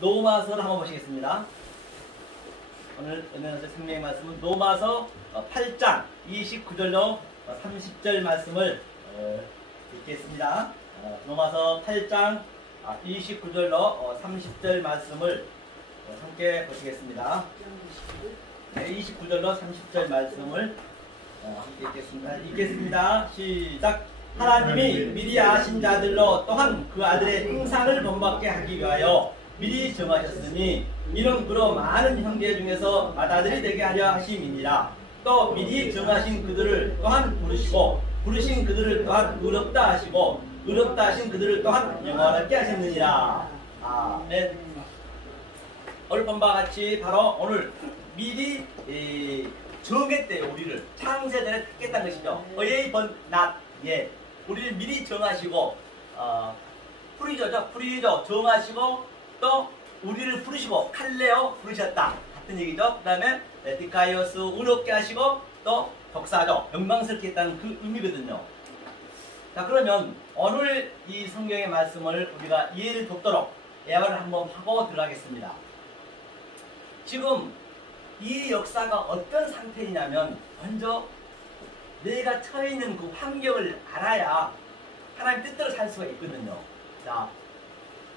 로마서를 한번 보시겠습니다. 오늘 은혜의 생명의 말씀은 로마서 8장 29절로 30절 말씀을 읽겠습니다. 로마서 8장 29절로 30절 말씀을 함께 보시겠습니다. 29절로 30절 말씀을 함께 읽겠습니다. 읽겠습니다. 시작! 하나님이 미리 아신 자들로 또한 그 아들의 형상을 본받게 하기 위하여 미리 정하셨으니 이는 그로 많은 형제 중에서 맏아들이 되게 하려 하심이니라. 또 미리 정하신 그들을 또한 부르시고 부르신 그들을 또한 의롭다 하시고 의롭다 하신 그들을 또한 영원하게 하셨느니라. 아멘. 오늘 본 바와 같이 바로 오늘 미리 정했대요. 우리를 창세전에 택했다는 것이죠. 어예이 번낫 예. 우리를 미리 정하시고 프리조 정하시고 또 우리를 부르시고 칼레오 부르셨다 같은 얘기죠. 그 다음에 디카이오스 의롭게 하시고 또 독사죠. 영광스럽게 했다는 그 의미거든요. 자, 그러면 오늘 이 성경의 말씀을 우리가 이해를 돕도록 예화를 한번 하고 들어가겠습니다. 지금 이 역사가 어떤 상태이냐면 먼저 내가 처해 있는 그 환경을 알아야 하나님 뜻대로 살 수가 있거든요. 자,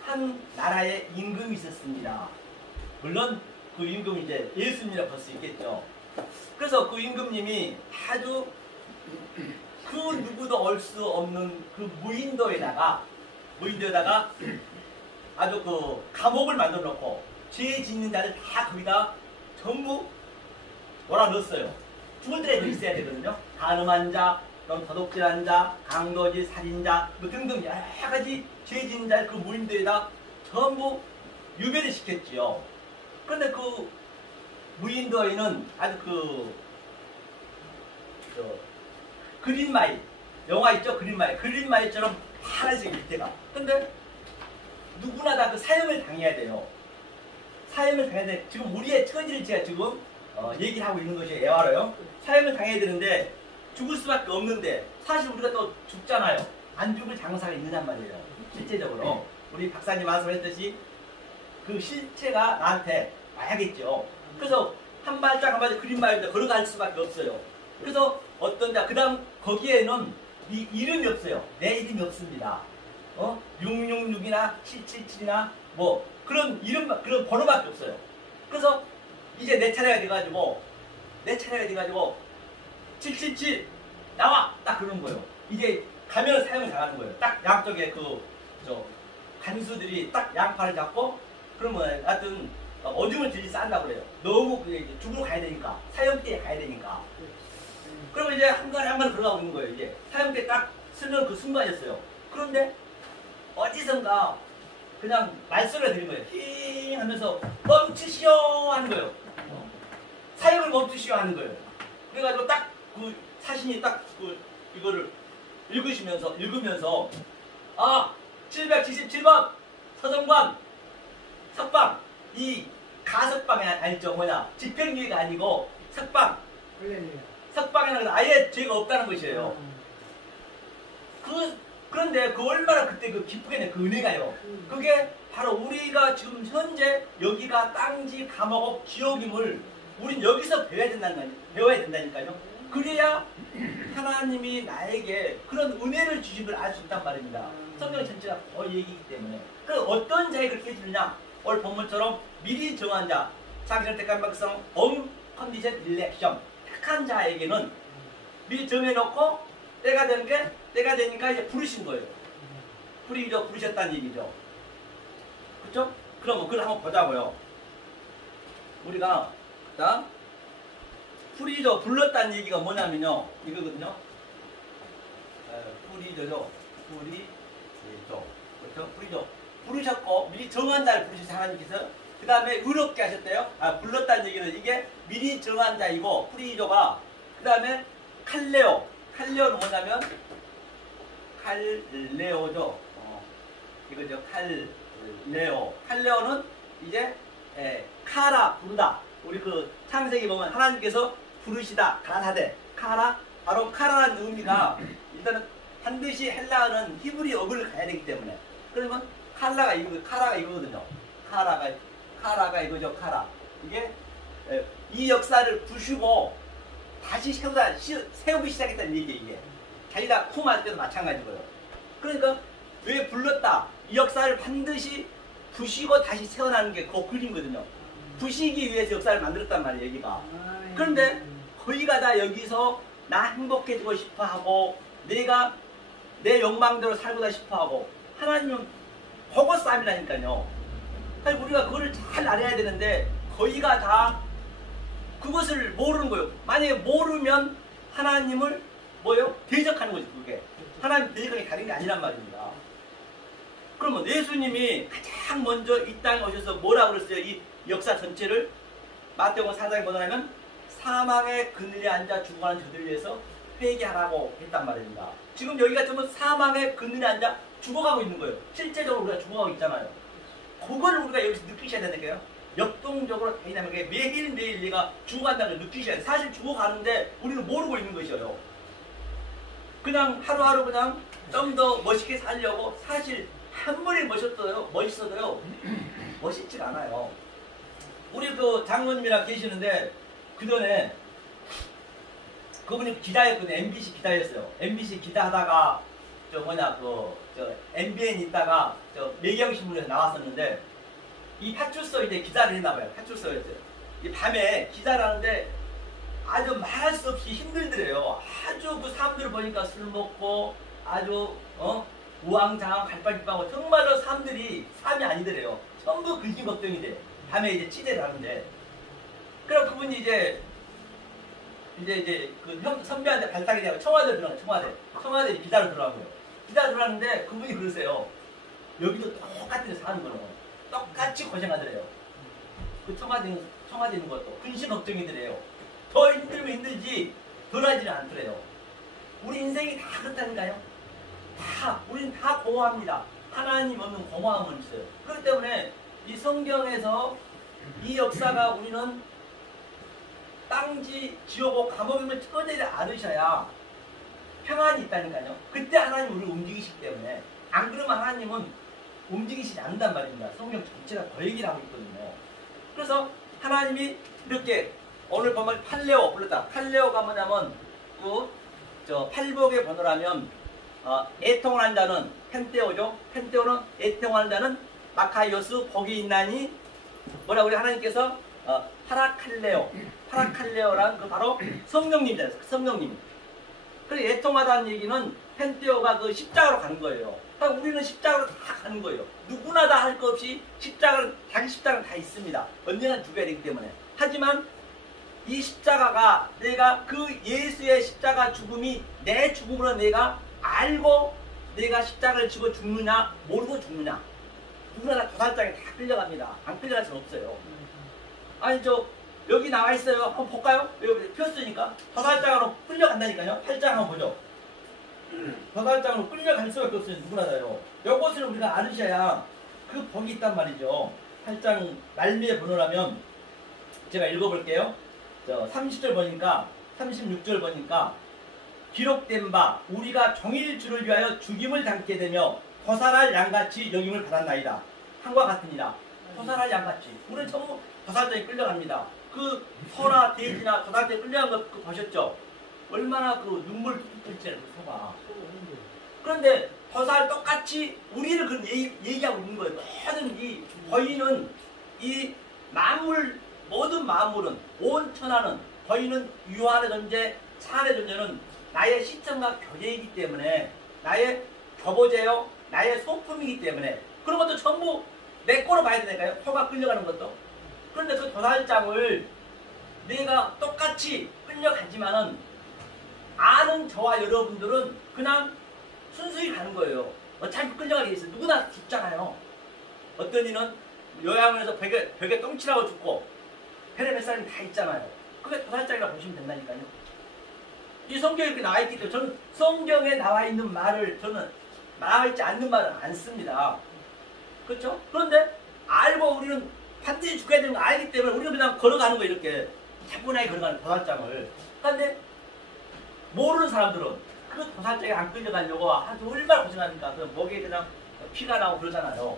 한 나라에 임금이 있었습니다. 물론 그 임금이 이제 예수님이라 볼 수 있겠죠. 그래서 그 임금님이 아주 그 누구도 올 수 없는 그 무인도에다가 아주 그 감옥을 만들어 놓고 죄 짓는 자를 다 거기다 전부 몰아넣었어요. 죽을 때에도 있어야 되거든요. 간음한 자, 도둑질한 자, 강도지, 살인자 뭐 등등 여러 가지 죄 짓는 자를 그 무인도에다 전부 유배를 시켰지요. 그런데 그 무인도에는 아주 그린마일 영화 있죠? 그린마일처럼 파란색 밑에가. 근데 누구나 다 그 사형을 당해야 돼요. 사형을 당해야 돼. 지금 우리의 처지를 제가 지금 얘기를 하고 있는 것이 예화로요. 사형을 당해야 되는데 죽을 수밖에 없는데 사실 우리가 또 죽잖아요. 안 죽을 장사가 있느냔 말이에요. 실제적으로 우리 박사님 말씀하셨듯이 그 실체가 나한테 와야겠죠. 그래서 한 발짝 한 발짝 그린마일도 걸어갈 수밖에 없어요. 그래서 어떤 자 그 다음 거기에는 이름이 없어요. 내 이름이 없습니다. 666이나 777이나 뭐 그런 이름 그런 번호밖에 없어요. 그래서 이제 내 차례가 돼가지고 777 나와 딱 그러는 거예요. 이제 가면 사형을 당하는 거예요. 딱 양쪽에 간수들이 딱 양팔을 잡고 그러면 하여튼 어중을 들이 싼다고 그래요. 너무 그게 죽으러 가야 되니까 사형대에 가야 되니까. 그러면 이제 한 번 들어가고 있는 거예요. 이제 사형대 딱 쓰는 그 순간이었어요. 그런데 어디선가 그냥 말소리가 들린 거예요. 힝 하면서 멈추시오 하는 거예요. 사형을 멈추시오 하는 거예요. 그래가지고 딱 그 사신이 딱 이거를 읽으면서 777번 서정관 석방 이 가석방이 아니죠. 집행유예가 아니고 석방 석방이라는 건 아예 죄가 없다는 것이에요. 그런데 그 얼마나 그때 그 기쁘겠네. 그 은혜가요. 그게 바로 우리가 지금 현재 여기가 땅지 감옥 지옥임을 우린 여기서 배워야 된다니까요. 그래야 하나님이 나에게 그런 은혜를 주신 걸 알 수 있단 말입니다. 성경 전체가 얘기이기 때문에. 그래서 어떤 자에 그렇게 해주느냐. 오늘 본문처럼 미리 정한 자, 자기를 택한 백성, 컨디션 일렉션. 택한 자에게는 미리 정해놓고 때가 되니까 이제 부르신 거예요. 부르셨다는 얘기죠. 그렇죠? 그럼 그걸 한번 보자고요. 우리가 불렀다는 얘기가 뭐냐면요. 이거거든요. 그렇죠? 부르셨고 미리 정한 자를 부르셔서 하나님께서 그 다음에 의롭게 하셨대요. 불렀다는 얘기는 이게 미리 정한 자이고 프리조가 그 다음에 칼레오는 뭐냐면 칼레오죠. 이거죠. 칼레오는 이제 카라 부르다. 우리 그 창세기 보면 하나님께서 부르시다 가라사대 카라 바로 카라라는 의미가 일단은 반드시 헬라어는 히브리 어근을 가야 되기 때문에 그러면 카라가 이거거든요. 카라가 이거죠. 카라. 이게 이 역사를 부수고 다시 세우기 시작했다는 얘기예요. 이게 자기가 쿰할 때도 마찬가지고요. 그러니까 왜 불렀다? 이 역사를 반드시 부시고 다시 세워나는 게 그 그림거든요. 부시기 위해서 역사를 만들었단 말이에요. 여기가. 그런데 거기가 다 여기서 나 행복해지고 싶어하고 내가 내 욕망대로 살고자 싶어하고 하나님은 보고 싸움이라니까요. 그러니까 우리가 그거를 잘 알아야 되는데 거기가 다 그것을 모르는 거예요. 만약에 모르면 하나님을 뭐예요? 대적하는 거지. 그게 하나님 대적하기 다른 게 아니란 말입니다. 그러면 예수님이 가장 먼저 이 땅에 오셔서 뭐라고 그랬어요? 이 역사 전체를 마태복음 4장에 보면 사망의 그늘에 앉아 죽어가는 저들을 위해서 회개하라고 했단 말입니다. 지금 여기가 전부 사망의 그늘에 앉아 죽어가고 있는 거예요. 실제적으로 우리가 죽어가고 있잖아요. 그걸 우리가 여기서 느끼셔야 되니까요. 역동적으로 다이나믹하게 매일매일 내가 죽어간다는 걸 느끼셔야 돼요. 사실 죽어가는데 우리는 모르고 있는 것이에요. 그냥 하루하루 그냥 좀 더 멋있게 살려고 사실 아무리 멋있어도요 멋있지가 않아요. 우리 그 장로님이랑 계시는데 그전에 그분이 기자였거든요. MBC 기자였어요. MBC 기자하다가 MBN 있다가 매경신문에서 나왔었는데 이 파출소 이제 기자를 했나봐요. 파출소였어요. 이 밤에 기자를 하는데 아주 말할 수 없이 힘들더래요. 아주 그 사람들을 보니까 술 먹고 아주 우왕좌왕 갈팡질팡하고 정말로 사람들이 삶이 아니더래요. 전부 근심 걱정이 돼. 밤에 이제 취재를 하는데 그럼 그분이 이제 그 선배한테 발탁이 되고 청와대에 들어가요. 청와대 기자로 들어가고요. 기자로 들어가는데 그분이 그러세요. 여기도 똑같은 데 사는 거는 똑같이 고생하더래요. 그 청와대 있는 것도 근심 걱정이더래요. 더 힘들면 힘들지 덜 하지는 않더래요. 우리 인생이 다 그렇다니까요. 우린 다 공허합니다. 하나님 없는 공허함은 있어요. 그렇기 때문에 이 성경에서 이 역사가 우리는 땅지, 지옥고 감옥임을 처절히 알으셔야 평안이 있다니까요. 그때 하나님 우리를 움직이시기 때문에 안 그러면 하나님은 움직이시지 않는단 말입니다. 성경 전체가 그 얘기를 하고 있거든요. 그래서 하나님이 이렇게 오늘 보면 팔레오 불렀다. 팔레오가 뭐냐면 팔복의 번호라면 애통하는 자는 펜테오죠. 펜테오는 애통하는 자는 마카이오스 복이 있나니 뭐라고 우리 하나님께서 파라칼레오란 그 바로 성령님이잖아요. 성령님. 그래서 애통하다는 얘기는 펜테오가 그 십자가로 가는 거예요. 그러니까 우리는 십자가로 다 가는 거예요. 누구나 다 할 것 없이 자기 십자가는 다 있습니다. 언젠가 죽어야 되기 때문에. 하지만 이 십자가가 내가 그 예수의 십자가 죽음이 내 죽음으로 내가 알고 내가 십자가를 지고 죽느냐 모르고 죽느냐 누구나 다 도살장에 다 끌려갑니다. 안 끌려갈 수는 없어요. 아니 여기 나와 있어요. 한번 볼까요? 여기 폈으니까 도살장으로 끌려간다니까요. 8장 한번 보죠. 도살장으로 끌려갈 수밖에 없어요. 누구나 다요. 요것을 우리가 알으셔야 그 복이 있단 말이죠. 8장 말미에 번호라면 제가 읽어볼게요. 30절 보니까 36절 보니까 기록된 바 우리가 종일 주를 위하여 죽임을 당게 되며 도살할 양같이 여김을 받았나이다. 한과 같으니라. 도살할 양같이. 우리는 전부 도살장에 끌려갑니다. 그 소나 돼지나 도살장에 끌려간 거 보셨죠? 얼마나 그 눈물 뚝뚝 흘리잖아요. 그 소가. 그런데 도살 똑같이 우리를 그 얘기하고 있는 거예요. 모든 이 거인은 이 모든 만물은 온 천하는 거인은 유한의 존재, 산의 존재는 나의 시점과 교제이기 때문에 나의 교보제요, 나의 소품이기 때문에 그런 것도 전부 내 거로 봐야 되니까요. 표가 끌려가는 것도. 그런데 그 도살장을 내가 똑같이 끌려가지만은 아는 저와 여러분들은 그냥 순수히 가는 거예요. 어차피 끌려가게 돼 있어요. 누구나 죽잖아요. 어떤 이는 요양원에서 벽에 똥칠하고 죽고 혈액 사람이 다 있잖아요. 그게 도살장이라고 보시면 된다니까요. 이 성경에 이렇게 나와 있기 때문에 저는 성경에 나와 있는 말을 나와 있지 않는 말은 안 씁니다. 그렇죠? 그런데 알고 우리는 반드시 죽어야 되는 거 알기 때문에 우리는 그냥 걸어가는 거예요. 이렇게 차분하게 걸어가는 도살장을. 그런데 모르는 사람들은 그 도살장에 안 끌려가려고 아주 얼마나 고생합니까? 그 목에 그냥 피가 나고 그러잖아요.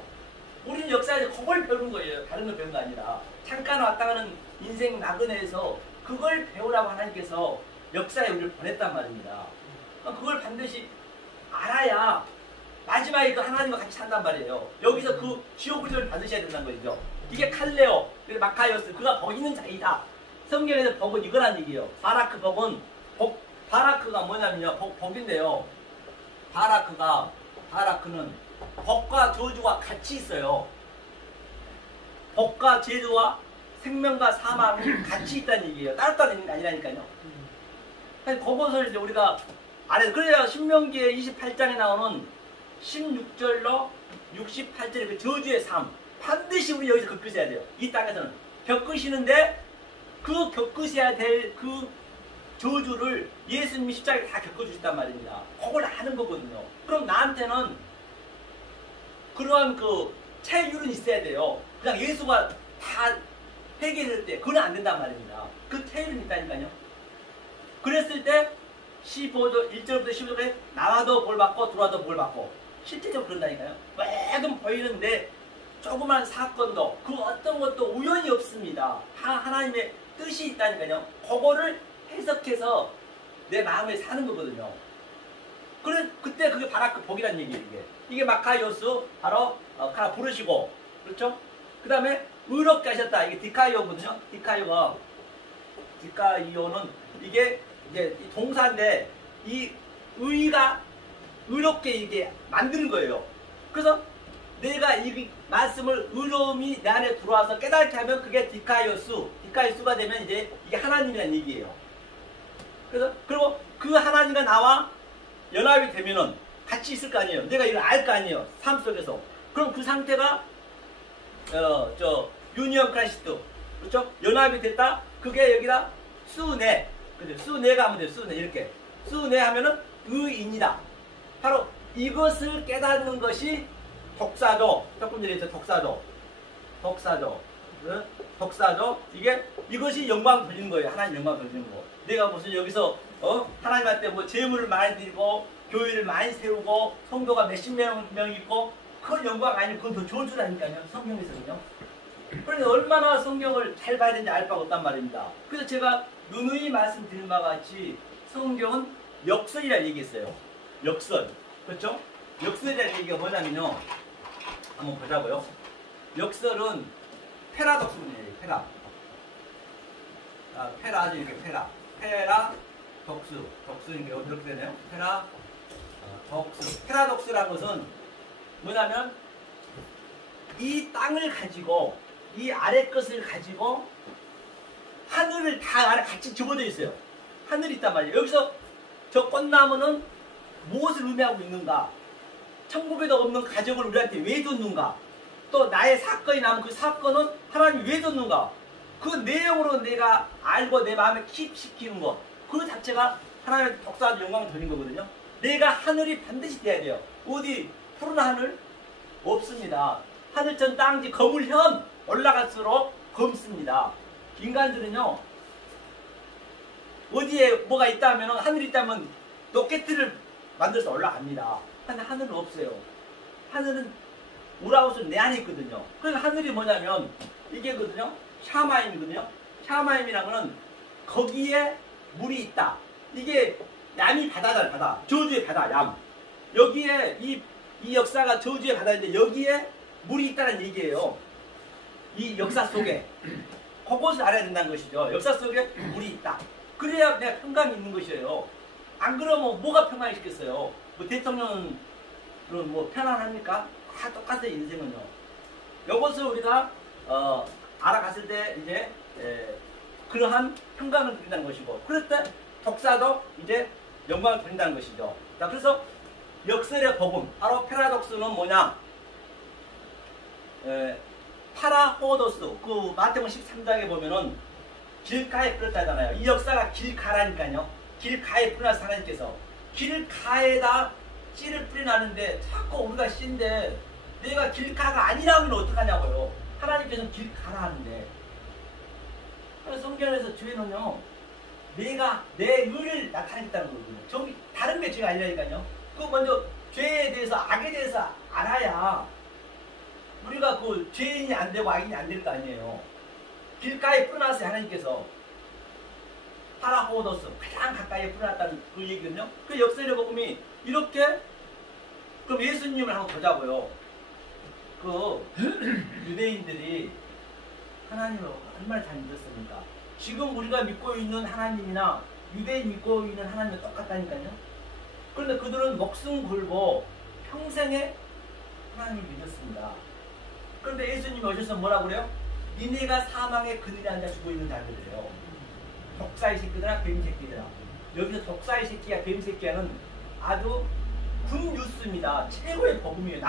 우리는 역사에서 그걸 배우는 거예요. 다른 걸 배우는 거 아니라. 잠깐 왔다 가는 인생 나그네에서 그걸 배우라고 하나님께서 역사에 우리를 보냈단 말입니다. 그걸 반드시 알아야 마지막에 그 하나님과 같이 산단 말이에요. 여기서 그 지옥을 받으셔야 된다는 거죠. 이게 칼레오, 마카이오스, 그가 복 있는 자이다. 성경에서 복은 이거란 얘기예요. 바라크 복은, 바라크가 뭐냐면요. 복인데요. 바라크는 복과 저주가 같이 있어요. 복과 저주와 생명과 사망이 같이 있다는 얘기예요. 따로따로 있는 게 아니라니까요. 그것을 이제 우리가 알아요. 그래야 신명기의 28장에 나오는 16절로 68절의 그 저주의 삶, 반드시 우리 여기서 겪으셔야 돼요. 이 땅에서는 겪으시는데 그 겪으셔야 될 그 저주를 예수님이 십자가에 다 겪어주셨단 말입니다. 그걸 아는 거거든요. 그럼 나한테는 그러한 그 체율은 있어야 돼요. 그냥 예수가 다 해결할 때 그건 안 된단 말입니다. 그 체율은 있다니까요. 그랬을 때 15절 1절부터 15절에 나와도 볼 받고 들어와도 볼 받고 실제적으로 그런다니까요. 매금 보이는데 조그만 사건도 그 어떤 것도 우연이 없습니다. 하나님의 뜻이 있다니까요. 그거를 해석해서 내 마음에 사는 거거든요. 그때 그게 바라크 복이라는 얘기예요. 이게 마카이오스 바로 하나 부르시고, 그렇죠? 그 다음에 의롭게 하셨다. 이게 디카이오거든요. 디카이오는 이게 이제 동사인데 이 의가 의롭게 이게 만드는 거예요. 그래서 내가 이 말씀을 의로움이 내 안에 들어와서 깨닫게 하면 그게 디카이오스가 되면 이제 이게 하나님이라는 얘기예요. 그래서 그리고 그 하나님과 나와 연합이 되면은 같이 있을 거 아니에요. 내가 이걸 알 거 아니에요. 삶 속에서. 그럼 그 상태가 유니언 크라이스트, 그렇죠? 연합이 됐다. 그게 여기다 수내, 그죠? 수내가 하면 돼요. 수내 이렇게 수내 하면은 의인이다. 바로 이것을 깨닫는 것이 독사조. 조금 전에 했죠. 독사조. 이것이 영광 돌리는 거예요. 하나님 영광 돌리는 거. 내가 무슨 여기서 하나님한테 뭐 재물을 많이 드리고 교회를 많이 세우고 성도가 몇십 명 있고 그건 영광 아니고 그건 더 좋은 줄 아니까요. 성경에서는요. 그런데 얼마나 성경을 잘 봐야 되는지 알 바가 없단 말입니다. 그래서 제가 누누이 말씀드린 바와 같이 성경은 역설이라는 얘기했어요. 역설. 그렇죠? 역설이라는 얘기가 뭐냐면요. 한번 보자고요. 역설은 패라독스문이에요. 페라죠. 이렇게 독수 이게 어떻게 되나요? 페라독스라는 것은 뭐냐면 이 땅을 가지고 이 아래 것을 가지고 하늘을 다 아래 같이 집어져 있어요. 하늘이 있단 말이에요. 여기서 저 꽃나무는 무엇을 의미하고 있는가? 천국에도 없는 가족을 우리한테 왜 줬는가? 또 나의 사건이 나면 그 사건은 하나님이 왜 줬는가? 그 내용으로 내가 알고 내 마음에 킵시키는 것, 그 자체가 하나님의 독사하는 영광을 돌린 거거든요. 내가 하늘이 반드시 돼야 돼요. 어디 푸른 하늘? 없습니다. 하늘천 땅지 거물현 올라갈수록 검습니다. 인간들은요, 어디에 뭐가 있다 하면 하늘이 있다면 로켓을 만들어서 올라갑니다. 근데 하늘은 없어요. 하늘은 우라우스는 내 안에 있거든요. 그러니까 하늘이 뭐냐면 이게거든요. 샤마임이거든요. 샤마임이라는 거는 거기에 물이 있다. 이게 얌이 바다다. 바다. 저주의 바다. 얌. 여기에 이 역사가 저주의 바다인데 여기에 물이 있다는 얘기예요. 이 역사 속에. 그것을 알아야 된다는 것이죠. 역사 속에 물이 있다. 그래야 내가 평강이 있는 것이에요. 안 그러면 뭐가 평강이 시겠어요? 뭐 대통령은 뭐 편안합니까? 다 똑같아요. 인생은요. 이것을 우리가 알아갔을 때 이제 그러한 평강을 드린다는 것이고, 그럴 때 독사도 이제 영광을 드린다는 것이죠. 자, 그래서 역설의 복음, 바로 페라독스는 뭐냐? 파라호도스, 그 마태복음 13장에 보면은 길가에 뿌렸다잖아요. 이 역사가 길가라니까요. 길가에 뿌려서 하나님께서 길가에다 씨를 뿌려놨는데 자꾸 우리가 씨인데 내가 길가가 아니라고 하면 어떡하냐고요. 하나님께서는 길가라 하는데. 그래서 성경에서 죄는요, 내가 내 의를 나타내겠다는 거거든요. 다른 게 죄가 아니라니까요. 그 먼저 죄에 대해서, 악에 대해서 알아야 우리가 그 죄인이 안 되고 악인이 안 될 거 아니에요. 길가에 뿌려놨어요. 하나님께서 파라호도스 가장 가까이에 뿌려놨다는 그 얘기거든요. 그 역사의 복음이 이렇게. 그럼 예수님을 한번 보자고요. 그 유대인들이 하나님을 얼마나 잘 믿었습니까? 지금 우리가 믿고 있는 하나님이나 유대인 믿고 있는 하나님은 똑같다니까요. 그런데 그들은 목숨 걸고 평생에 하나님을 믿었습니다. 그런데 예수님이 오셔서 뭐라고 그래요? 니네가 사망의 그늘에 앉아 죽고 있는 자들이래요. 독사의 새끼들아 뱀 새끼들아. 여기서 독사의 새끼야 뱀 새끼야는 아주 굿뉴스입니다. 최고의 복음이에요.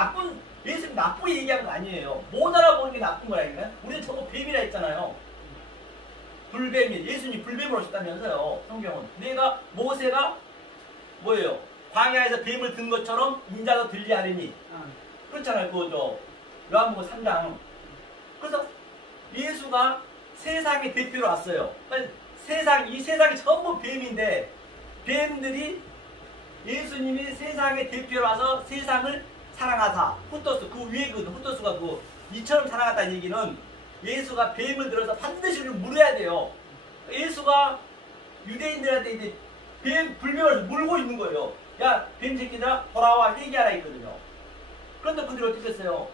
예수님 나쁘게 얘기한 거 아니에요. 못 알아보는 게 나쁜 거라니까요. 우리는 저거 뱀이라 했잖아요. 불뱀이, 예수님 불뱀으로 오셨다면서요. 성경은. 모세가 뭐예요? 광야에서 뱀을 든 것처럼 인자도 들리하리니. 그렇잖아요. 요한복음 3장. 그래서 예수가 세상의 대표로 왔어요. 이 세상이 전부 뱀인데, 뱀들이 예수님이 세상의 대표로 와서 세상을 사랑하사, 후토스, 그 위에 후토스가 이처럼 사랑했다는 얘기는 예수가 뱀을 들어서 반드시 우리를 물어야 돼요. 예수가 유대인들한테 이제 불뱀을 물고 있는 거예요. 야, 뱀 새끼들아, 돌아와 회개하라 했거든요. 그런데 그들이 어떻게 했어요?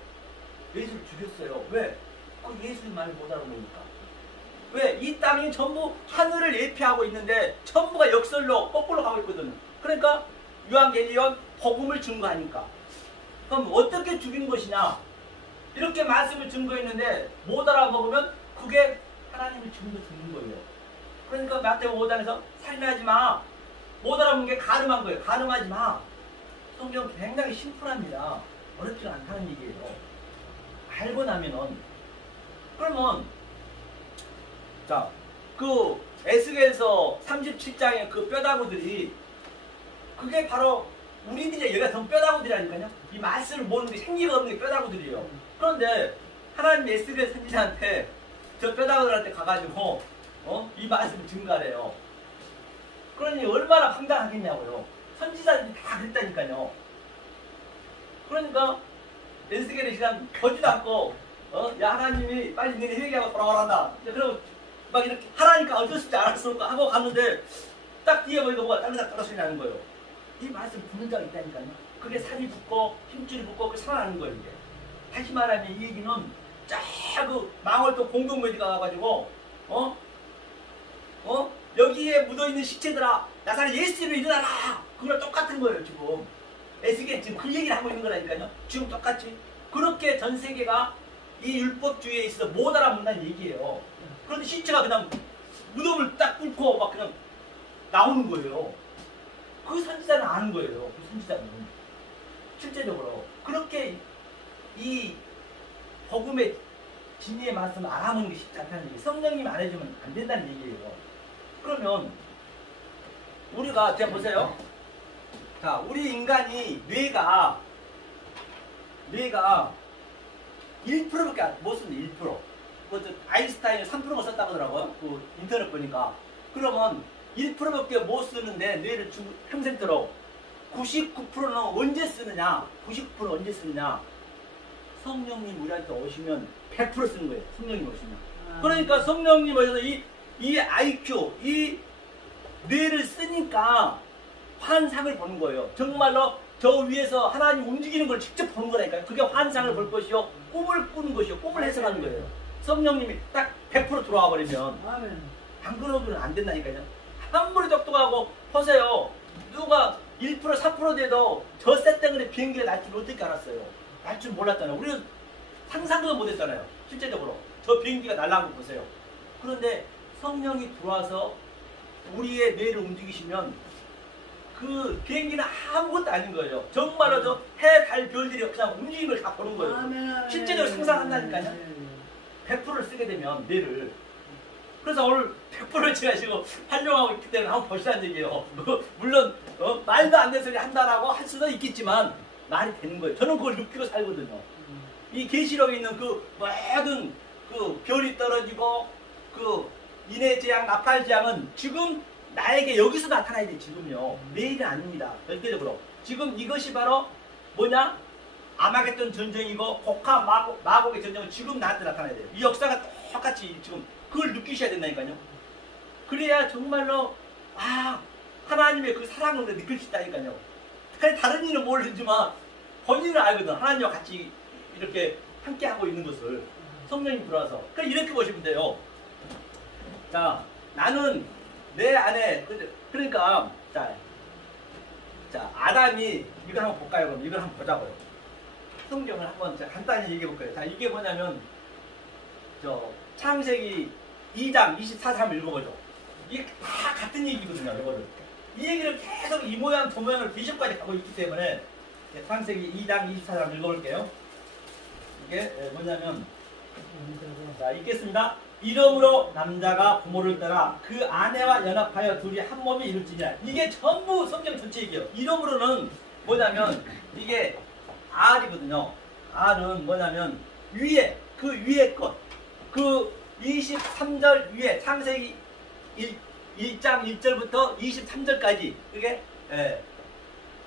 예수를 죽였어요. 왜? 그 예수님 말을 못 알아보니까. 왜? 이 땅이 전부 하늘을 예표하고 있는데 전부가 역설로 거꾸로 가고 있거든요. 그러니까 요한계시록 복음을 증거하니까. 그럼 어떻게 죽인 것이냐? 이렇게 말씀을 증거했는데 못 알아먹으면 그게 하나님을 증거 듣는 거예요. 그러니까 마태복음 5장에서 살인하지 마. 못 알아먹은 게 가늠한 거예요. 가늠하지 마. 성경 굉장히 심플합니다. 어렵지 않다는 얘기예요. 알고 나면은. 그러면 자, 그 에스겔서 37장의 그 뼈다구들이 그게 바로 우리들이 여기가 전 뼈다구들이라니까요. 이 말씀을 모르는 게 생기가 없는 게 뼈다구들이에요. 그런데 하나님 에스겔 선지자한테 저 뼈다구들한테 가가지고 이 말씀을 증가해요. 그러니 얼마나 황당하겠냐고요. 선지자들이 다 그랬다니까요. 그러니까 에스겔의 시간 보지도 않고 야 하나님이 빨리 너네 회개하고 돌아오란다. 그러고 막 이렇게 하라니까 어쩔 수 없지 않았어 하고 갔는데 딱 뒤에 보니까 뭐가 다른 떨어지게 나는 거예요. 이 말씀 붙는 자가 있다니까요. 그게 살이 붙고 힘줄이 붙고 그게 살아나는 거예요. 이게. 다시 말하면 이 얘기는 쫙그 망월도 공동묘지 가가지고 여기에 묻어있는 시체들아 나사렛 예수로 일어나라. 그거랑 똑같은 거예요. 지금 에스겔 지금 그 얘기를 하고 있는 거라니까요. 지금 똑같이 그렇게 전 세계가 이 율법주의에 있어서 못 알아본다는 얘기예요. 그런데 시체가 그냥 무덤을 딱 뚫고 막 그냥 나오는 거예요. 그 선지자는 아는 거예요. 그 선지자는 실제적으로 그렇게 이 복음의 진리의 말씀을 알아보는 게 쉽지 않다는 얘기. 성령님 안 해주면 안 된다는 얘기예요. 그러면 우리가 제가 보세요. 자, 우리 인간이 뇌가 1%밖에 못 쓰는데 1%. 아인슈타인이 3%가 썼다고 하더라고요. 그 인터넷 보니까. 그러면 1%밖에 못 쓰는데 뇌를 평생도록 99%는 언제 쓰느냐? 99% 언제 쓰느냐? 성령님 우리한테 오시면 100% 쓰는 거예요. 성령님 오시면. 그러니까 성령님 오셔서 이 IQ, 이 뇌를 쓰니까 환상을 보는 거예요. 정말로 저 위에서 하나님 움직이는 걸 직접 보는 거라니까요. 그게 환상을 볼 것이요. 꿈을 꾸는 것이요. 꿈을 해석하는 거예요. 성령님이 딱 100% 들어와 버리면 안 그러면 안 된다니까요. 아무리 똑똑하고 보세요. 누가 1% 3% 돼도 저 셋땡을에 비행기가 날 줄 어떻게 알았어요? 날 줄 몰랐잖아요. 우리는 상상도 못했잖아요. 실제적으로 저 비행기가 날아간 거 보세요. 그런데 성령이 들어와서 우리의 뇌를 움직이시면 그 비행기는 아무것도 아닌 거예요. 정말로 저 해, 달, 별들이 그냥 움직이는 걸 다 보는 거예요. 실제적으로 상상한다니까요. 100%를 쓰게 되면 뇌를. 그래서 오늘 100%를 제가 지금 활용하고 있기 때문에 한번 보시라는 얘기예요. 물론 말도 안 되는 소리 한다라고 할 수도 있겠지만 말이 되는 거예요. 저는 그걸 느끼고 살거든요. 이 계시록에 있는 그 모든 그 별이 떨어지고 그 인해 재앙, 나팔 재앙은 지금 나에게 여기서 나타나야 돼. 지금요. 내일은 아닙니다. 절대적으로. 지금 이것이 바로 뭐냐? 아마겟돈 전쟁이고 복하 마곡의 전쟁은 지금 나한테 나타나야 돼요. 이 역사가 똑같이 지금 그걸 느끼셔야 된다니까요. 그래야 정말로 하나님의 그 사랑을 느낄 수 있다니까요. 다른 일은 모르지만 본인은 알거든. 하나님과 같이 이렇게 함께 하고 있는 것을 성령님 들어와서. 이렇게 보시면 돼요. 자, 나는 내 안에 그러니까 자 아담이 이걸 한번 볼까요? 그럼 이걸 한번 보자고요. 성경을 한번 간단히 얘기해 볼까요? 자, 이게 뭐냐면 창세기 2장 24절 읽어보죠. 이게 다 같은 얘기거든요. 이거를 이 얘기를 계속 이 모양 저 모양을 비숍까지 가고 있기 때문에 창세기 2장 24절 읽어볼게요. 이게 뭐냐면 자, 읽겠습니다. 이러므로 남자가 부모를 떠나 그 아내와 연합하여 둘이 한 몸이 이룰지니라. 이게 전부 성경 전체 얘기예요. 이러므로는 뭐냐면 이게 R이거든요. R은 뭐냐면 위에 그 위에 것, 그 23절 위에 창세기 1장 1절부터 23절까지 그게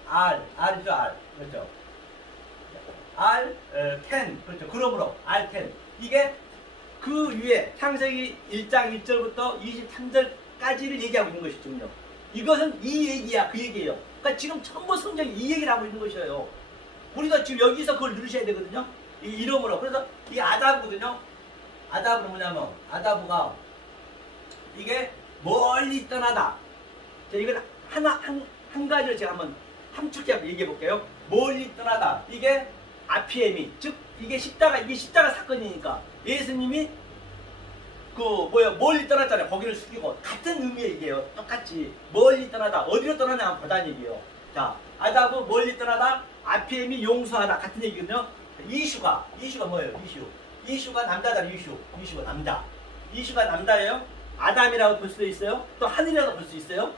R이죠. R 그렇죠. R can 그렇죠. 그러므로 R can 이게 그 위에 창세기 1장 1절부터 23절까지를 얘기하고 있는 것이죠. 이것은 이 얘기야, 그 얘기예요. 그러니까 지금 전부 성경이 이 얘기를 하고 있는 것이에요. 우리도 지금 여기서 그걸 누르셔야 되거든요. 이 이름으로. 그래서 이게 아다브거든요. 아다브는 뭐냐면 아다브가 이게 멀리 떠나다. 자, 이건 한 가지를 제가 한번 함축해 얘기해 볼게요. 멀리 떠나다. 이게 아피엠이 즉 이게 십자가 사건이니까 예수님이 멀리 떠났잖아요. 거기를 숙이고 같은 의미의 얘기예요. 똑같이 멀리 떠나다. 어디로 떠나냐 보다는 얘기예요. 자, 아다브 멀리 떠나다. 아피엠이 용서하다. 같은 얘기거든요. 이슈가 뭐예요? 이슈가 남자잖아요. 이슈가 남자. 이슈가 남자예요. 아담이라고 볼 수도 있어요. 또 하늘이라고 볼 수 있어요.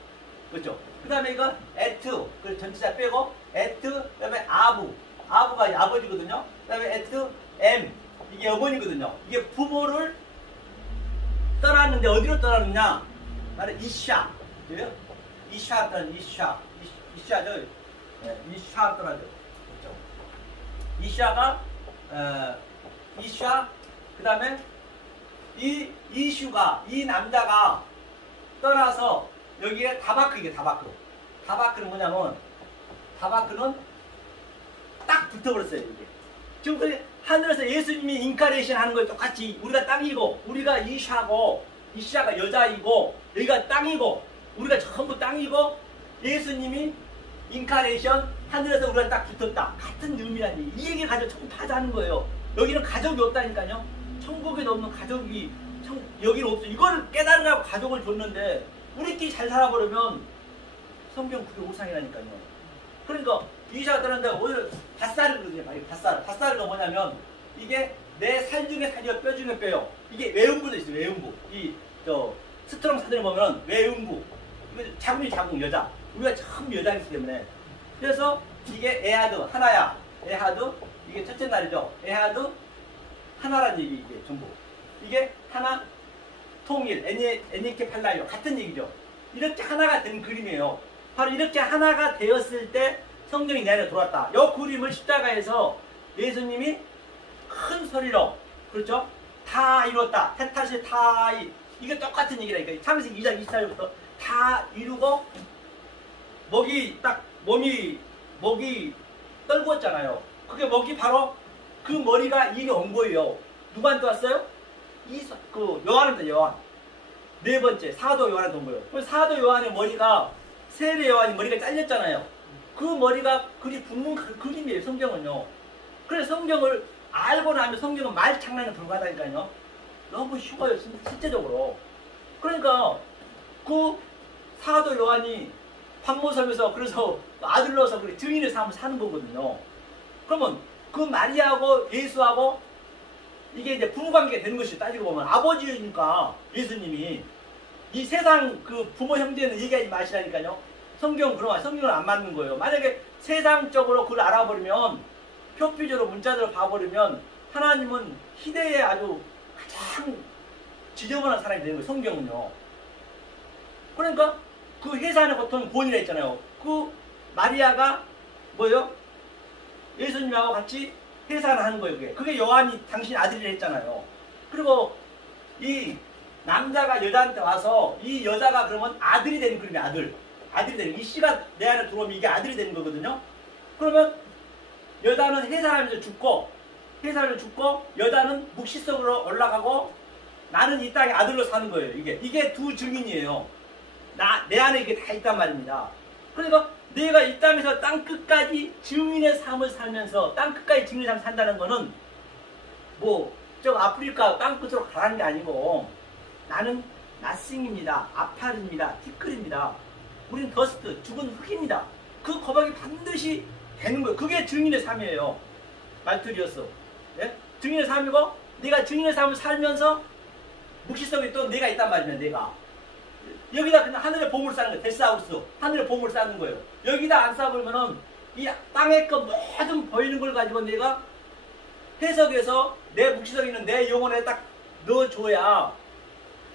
그렇죠? 그 다음에 이거 에트, 그 전치사 빼고 에트, 그 다음에 아부가 아버지거든요. 그 다음에 에트, 엠, 이게 어머니거든요. 이게 부모를 떠났는데 어디로 떠났느냐? 바로 이샤. 그래요? 이샤 떠난 이샤죠. 이샤 떠나죠. 그렇죠? 이샤가 이샤, 그 다음에 이슈가 이 남자가 떠나서 여기에 다바크. 다바크는 뭐냐면 다바크는 딱 붙어버렸어요. 이게 지금 하늘에서 예수님이 인카레이션 하는 거에 똑같이 우리가 땅이고 우리가 이샤가 여자이고 여기가 땅이고 우리가 전부 땅이고 예수님이 인카레이션 하늘에서 우리가 딱 붙었다. 같은 의미라는 얘기. 이 얘기를 가지고 전부 다 하는 거예요. 여기는 가족이 없다니까요. 천국에도 없는 가족이 여기는 없어. 이걸 깨달으라고 가족을 줬는데 우리끼리 잘 살아버리면 성경 그게 오상이라니까요. 그러니까 이샤가 떠났는데 오늘 밧살이거든요. 밧살이가 뭐냐면 이게 내 살 중에 살이요 뼈 중에 뼈요. 이게 외음부도 있어요. 외음부. 스트롱 사전에 보면 외음부. 이거 자궁이 자궁 여자. 우리가 참 여자이기 때문에. 그래서 이게 에하드 하나야. 에하드 이게 첫째 날이죠. 에하드 하나란 얘기 이게 전부. 이게 하나 통일 애니케 팔라요 같은 얘기죠. 이렇게 하나가 된 그림이에요. 바로 이렇게 하나가 되었을 때 성령이 내 안에 들어왔다. 이 그림을 십자가에서 예수님이 큰 소리로 그렇죠? 다 이뤘다. 헤타시 다 이게 똑같은 얘기라니까. 창세기 2장 24절부터 다 이루고 몸이 떨구었잖아요. 그게 먹이 바로 그 머리가 이리 온 거예요. 누구한테 왔어요? 요한한테 요한. 네 번째 사도 요한한테 온 거예요. 그 사도 요한의 머리가 세례 요한이 머리가 잘렸잖아요. 그 머리가 그리 붙는 그림이에요. 성경은요. 그래서 성경을 알고 나면 성경은 말 장난에 불과하다니까요. 너무 쉬워요. 실제적으로. 그러니까 그 사도 요한이 판모섬에서 그래서 아들 넣어서 증인을 삼아서 사는 거거든요. 그러면 그 마리아하고 예수하고 이게 이제 부부관계가 되는 것이 따지고 보면 아버지니까 예수님이 이 세상 그 부모 형제는 얘기하지 마시라니까요. 성경을 안 맞는 거예요. 만약에 세상적으로 그걸 알아버리면 표피적으로 문자적으로 봐버리면 하나님은 희대에 아주 가장 지저분한 사람이 되는 거예요. 성경은요. 그러니까 그 회사안의 고통은 본이라 했잖아요. 그 마리아가 뭐예요? 예수님하고 같이 해산하는 거예요. 그게 요한이 당신 아들이라 했잖아요. 그리고 이 남자가 여자한테 와서 이 여자가 그러면 아들이 되는 그림이에요. 아들이 되는, 이 씨가 내 안에 들어오면 이게 아들이 되는 거거든요. 그러면 여자는 해산하면서 죽고 여자는 묵시성으로 올라가고 나는 이 땅에 아들로 사는 거예요. 이게 두 증인이에요. 내 안에 이게 다 있단 말입니다. 그러니까 내가 이 땅에서 땅 끝까지 증인의 삶을 살면서 땅 끝까지 증인의 삶을 산다는 거는 뭐 저 아프리카 땅 끝으로 가라는 게 아니고 나는 나싱입니다. 아팔입니다. 티끌입니다. 우린 더스트, 죽은 흙입니다. 그 고백이 반드시 되는 거예요. 그게 증인의 삶이에요. 말투리였어. 예? 증인의 삶이고 내가 증인의 삶을 살면서 묵시성이 또 내가 있단 말이야. 내가 여기다 그냥 하늘의 보물 쌓는 거예요. 데스하우스 하늘의 보물 쌓는 거예요. 여기다 안 쌓으면은 이 땅에 그 모든 보이는 걸 가지고 내가 해석해서 내 묵시성 있는 내 영혼에 딱 넣어줘야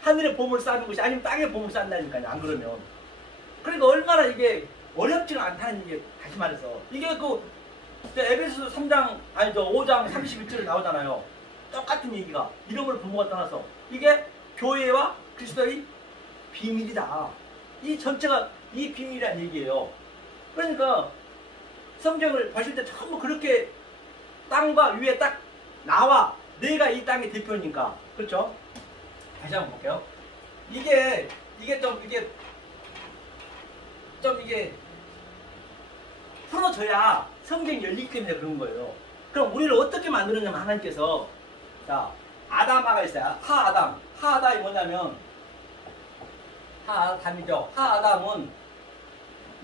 하늘의 보물 쌓는 것이 아니면 땅의 보물 쌓는다니까요. 안 그러면. 그러니까 얼마나 이게 어렵지가 않다는 얘기. 다시 말해서 이게 그 에베소서 3장 아니죠 5장 31절에 나오잖아요. 똑같은 얘기가 이름을 부모가 떠나서 이게 교회와 그리스도의 비밀이다. 이 전체가 이 비밀이라는 얘기예요. 그러니까 성경을 보실 때 전부 그렇게 땅과 위에 딱 나와. 내가 이 땅의 대표니까. 그렇죠? 다시 한번 볼게요. 이게 풀어져야 성경이 열리기 때문에 그런 거예요. 그럼 우리를 어떻게 만들었냐면 하나님께서 자 아담아가 있어요. 하아담이 뭐냐면 하아담이죠. 하아담은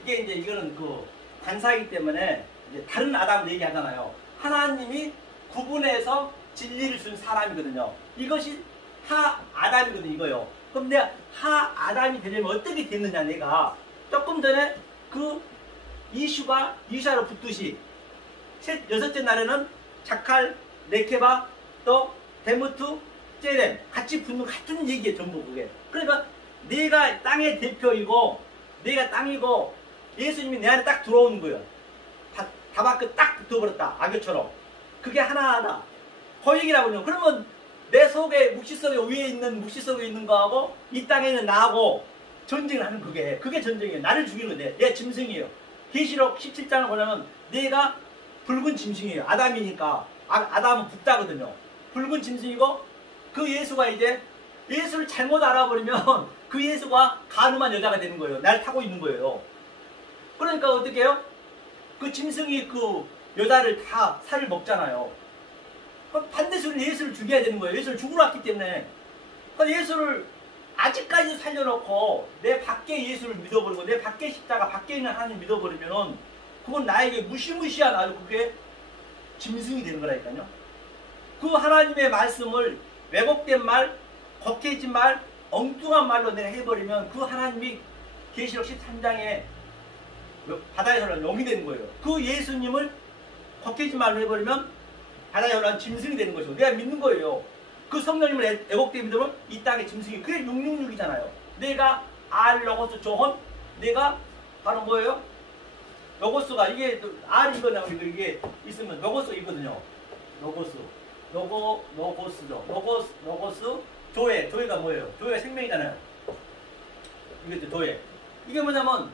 이거는 그 관사이기 때문에 이제 다른 아담을 얘기하잖아요. 하나님이 구분해서 진리를 준 사람이거든요. 이것이 하아담이거든요. 이거요. 그럼 내가 하아담이 되려면 어떻게 됐느냐. 내가 조금 전에 그 이슈가 이샤로 붙듯이 여섯째 날에는 자칼, 네케바, 또 데무트, 제렘 같이 붙는 같은 얘기예요. 전부 그게. 그러니까 내가 땅의 대표이고 내가 땅이고 예수님이 내 안에 딱 들어오는 거예요. 다바크 딱 붙어버렸다. 악교처럼. 그게 하나하나. 그 얘기라고요. 그러면 내 속에 묵시성에 위에 있는 묵시성에 있는 거하고 이 땅에 있는 나하고 전쟁을 하는 그게 전쟁이에요. 나를 죽이는 거예요. 내 짐승이에요. 계시록 17장을 보려면 내가 붉은 짐승이에요. 아담이니까. 아담은 붓다거든요. 붉은 짐승이고 그 예수가 이제 예수를 잘못 알아버리면 그 예수가 가늠한 여자가 되는 거예요. 나를 타고 있는 거예요. 그러니까 어떻게 해요? 그 짐승이 그 여자를 다 살을 먹잖아요. 그럼 반드시 우리는 예수를 죽여야 되는 거예요. 예수를 죽으러 왔기 때문에. 그러니까 예수를 아직까지 살려놓고 내 밖에 예수를 믿어버리고 내 밖에 십자가 밖에 있는 하나님 믿어버리면은 그건 나에게 무시무시한 아주 그게 짐승이 되는 거라니까요. 그 하나님의 말씀을 왜곡된 말, 겉해진 말, 엉뚱한 말로 내가 해버리면 그 하나님이 계시록 13장에 바다에 흘러난 용이 되는 거예요. 그 예수님을 겉해진 말로 해버리면 바다에 흘러난 짐승이 되는 것이고 내가 믿는 거예요. 그 성령님을 애곡되게 믿으면 이 땅의 짐승이 그게 666이잖아요. 내가 로고스 조혼 내가 바로 뭐예요? 로고스가 이게 이거나 이게 있으면 로고스 이거든요. 로고스죠. 로고스 조회가 뭐예요? 조회가 생명이잖아요. 이게 조회. 이게 뭐냐면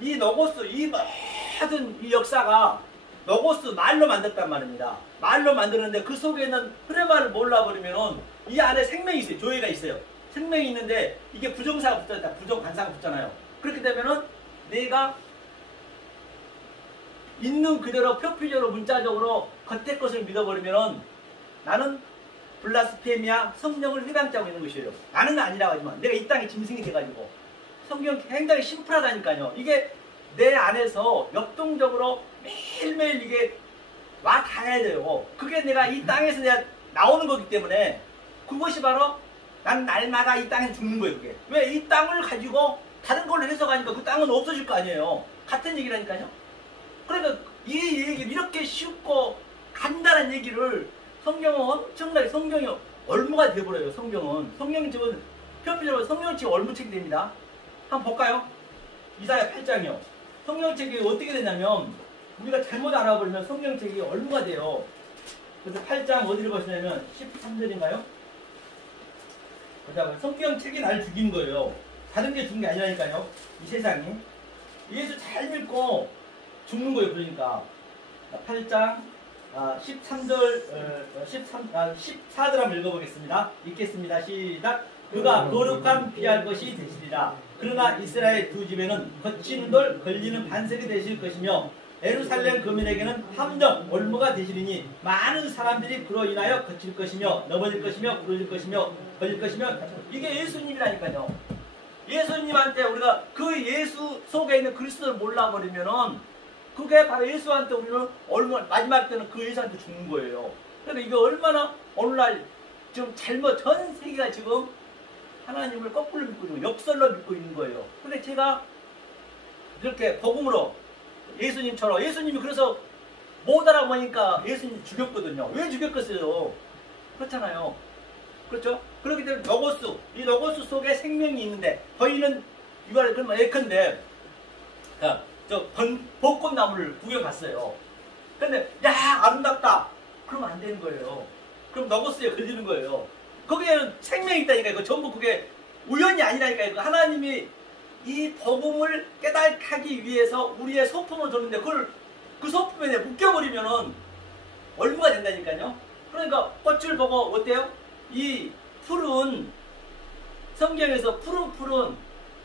이 로고스 이 모든 이 역사가 로고스 말로 만들었단 말입니다. 말로 만드는데 그 속에는 흐름을 몰라버리면 이 안에 생명이 있어요. 조회가 있어요. 생명이 있는데 이게 부정사가 붙었다. 부정관사가 붙잖아요. 그렇게 되면은 내가 있는 그대로 표피적으로 문자적으로 겉의 것을 믿어버리면 나는 블라스페미아 성령을 회방자고 있는 것이에요. 나는 아니라고 하지만 내가 이 땅에 짐승이 돼가지고 성경 굉장히 심플하다니까요. 이게 내 안에서 역동적으로 매일매일 이게 와 닿아야 돼요. 그게 내가 이 땅에서 내가 나오는 거기 때문에 그것이 바로 난 날마다 이 땅에 죽는 거예요. 그게 왜 이 땅을 가지고 다른 걸로 해석하니까 그 땅은 없어질 거 아니에요. 같은 얘기라니까요. 그러니까 이 얘기를 이렇게 쉽고 간단한 얘기를 성경은 엄청나게 성경이 얼무가 돼버려요. 성경이 지금 표피적으로 성경책이 얼무책이 됩니다. 한번 볼까요? 이사야 8장이요. 성경책이 어떻게 되냐면 우리가 잘못 알아버리면 성경책이 얼무가 돼요. 그래서 8장 어디를 보시냐면 13절인가요? 보자고요. 성경책이 날 죽인 거예요. 다른 게 죽은 게 아니라니까요. 이 세상이. 예수 잘 믿고 죽는 거예요. 그러니까 8장 13절 14절 한번 읽어보겠습니다. 읽겠습니다. 시작. 그가 거룩한 피할 것이 되시리라. 그러나 이스라엘 두 집에는 거친 돌 걸리는 반석이 되실 것이며 예루살렘 거민에게는 함정 올무가 되시리니 많은 사람들이 그로 인하여 거칠 것이며 넘어질 것이며 부러질 것이며 걸릴 것이며. 이게 예수님이라니까요. 예수님한테 우리가 그 예수 속에 있는 그리스도를 몰라버리면은 그게 바로 예수한테 우리는 얼마나 마지막 때는 그 예수한테 죽는 거예요. 그러니까 이게 얼마나 오늘날 좀 잘못 전 세계가 지금 하나님을 거꾸로 믿고 있고 역설로 믿고 있는 거예요. 근데 제가 그렇게 복음으로 예수님처럼 예수님이 그래서 못 알아보니까 예수님 죽였거든요. 왜 죽였겠어요? 그렇잖아요. 그렇죠? 그렇기 때문에 로고스, 이 로고스 속에 생명이 있는데 저희는 이걸 그러면 예컨대 저 벚꽃나무를 구경 갔어요. 근데 야 아름답다. 그러면 안 되는 거예요. 그럼 로고스에 걸리는 거예요. 거기에는 생명이 있다니까. 이거 전부 그게 우연이 아니라니까. 이거 하나님이 이 복음을 깨닫게 하기 위해서 우리의 소품을 줬는데 그걸 그 소품에 묶여버리면은 얼마가 된다니까요. 그러니까 꽃을 보고 어때요? 이 풀은 성경에서 푸른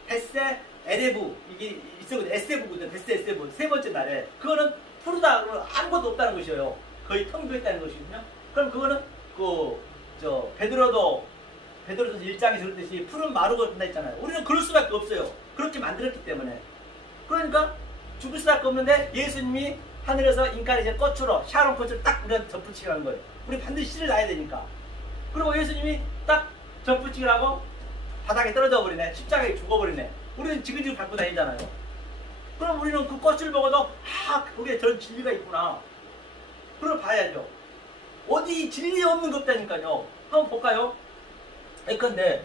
데세 에레브 이게 있었거든요. 에세브거든요. 데세 에세브 세 번째 날에 그거는 푸르다 아무것도 없다는 것이에요. 거의 텅 비어있다는 것이거든요. 그럼 그거는 베드로서 1장에서 그랬듯이 푸른 마루가 된다 했잖아요. 우리는 그럴 수밖에 없어요. 그렇게 만들었기 때문에. 그러니까 죽을 수밖에 없는데 예수님이 하늘에서 인간의 이제 꽃으로 샤론 꽃을 딱 우리한테 덧붙이라는 거예요. 우리 반드시 씨를 낳아야 되니까. 그리고 예수님이 딱 덧붙이기를 하고 바닥에 떨어져 버리네. 십자가에 죽어버리네. 우리는 지근지근 밟고 다니잖아요. 그럼 우리는 그 꽃을 보고도 거기에 저런 진리가 있구나. 그걸 봐야죠. 어디 진리 없는 것 없다니까요. 한번 볼까요? 예컨대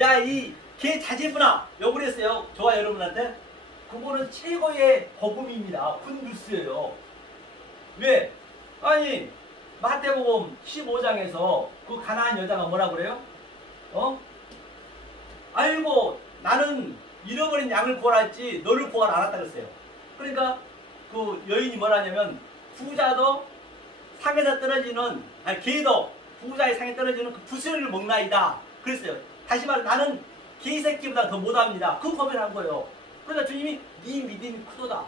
야 이 개 자제분아 욕을 했어요. 저와 여러분한테. 그거는 최고의 복음입니다. 굿뉴스예요. 왜? 아니 마태복음 15장에서 그 가나안 여자가 뭐라 그래요? 아이고 나는 잃어버린 양을 구하랬지 너를 구하러 안 왔다 그랬어요. 그러니까 그 여인이 뭐라냐면 부자도 상에서 떨어지는 개도 부자의 상에 떨어지는 그 부스러기를 먹나이다 그랬어요. 다시 말해 나는 개새끼보다 더 못합니다. 그 고백한 거예요. 그러니까 주님이 네 믿음이 크도다.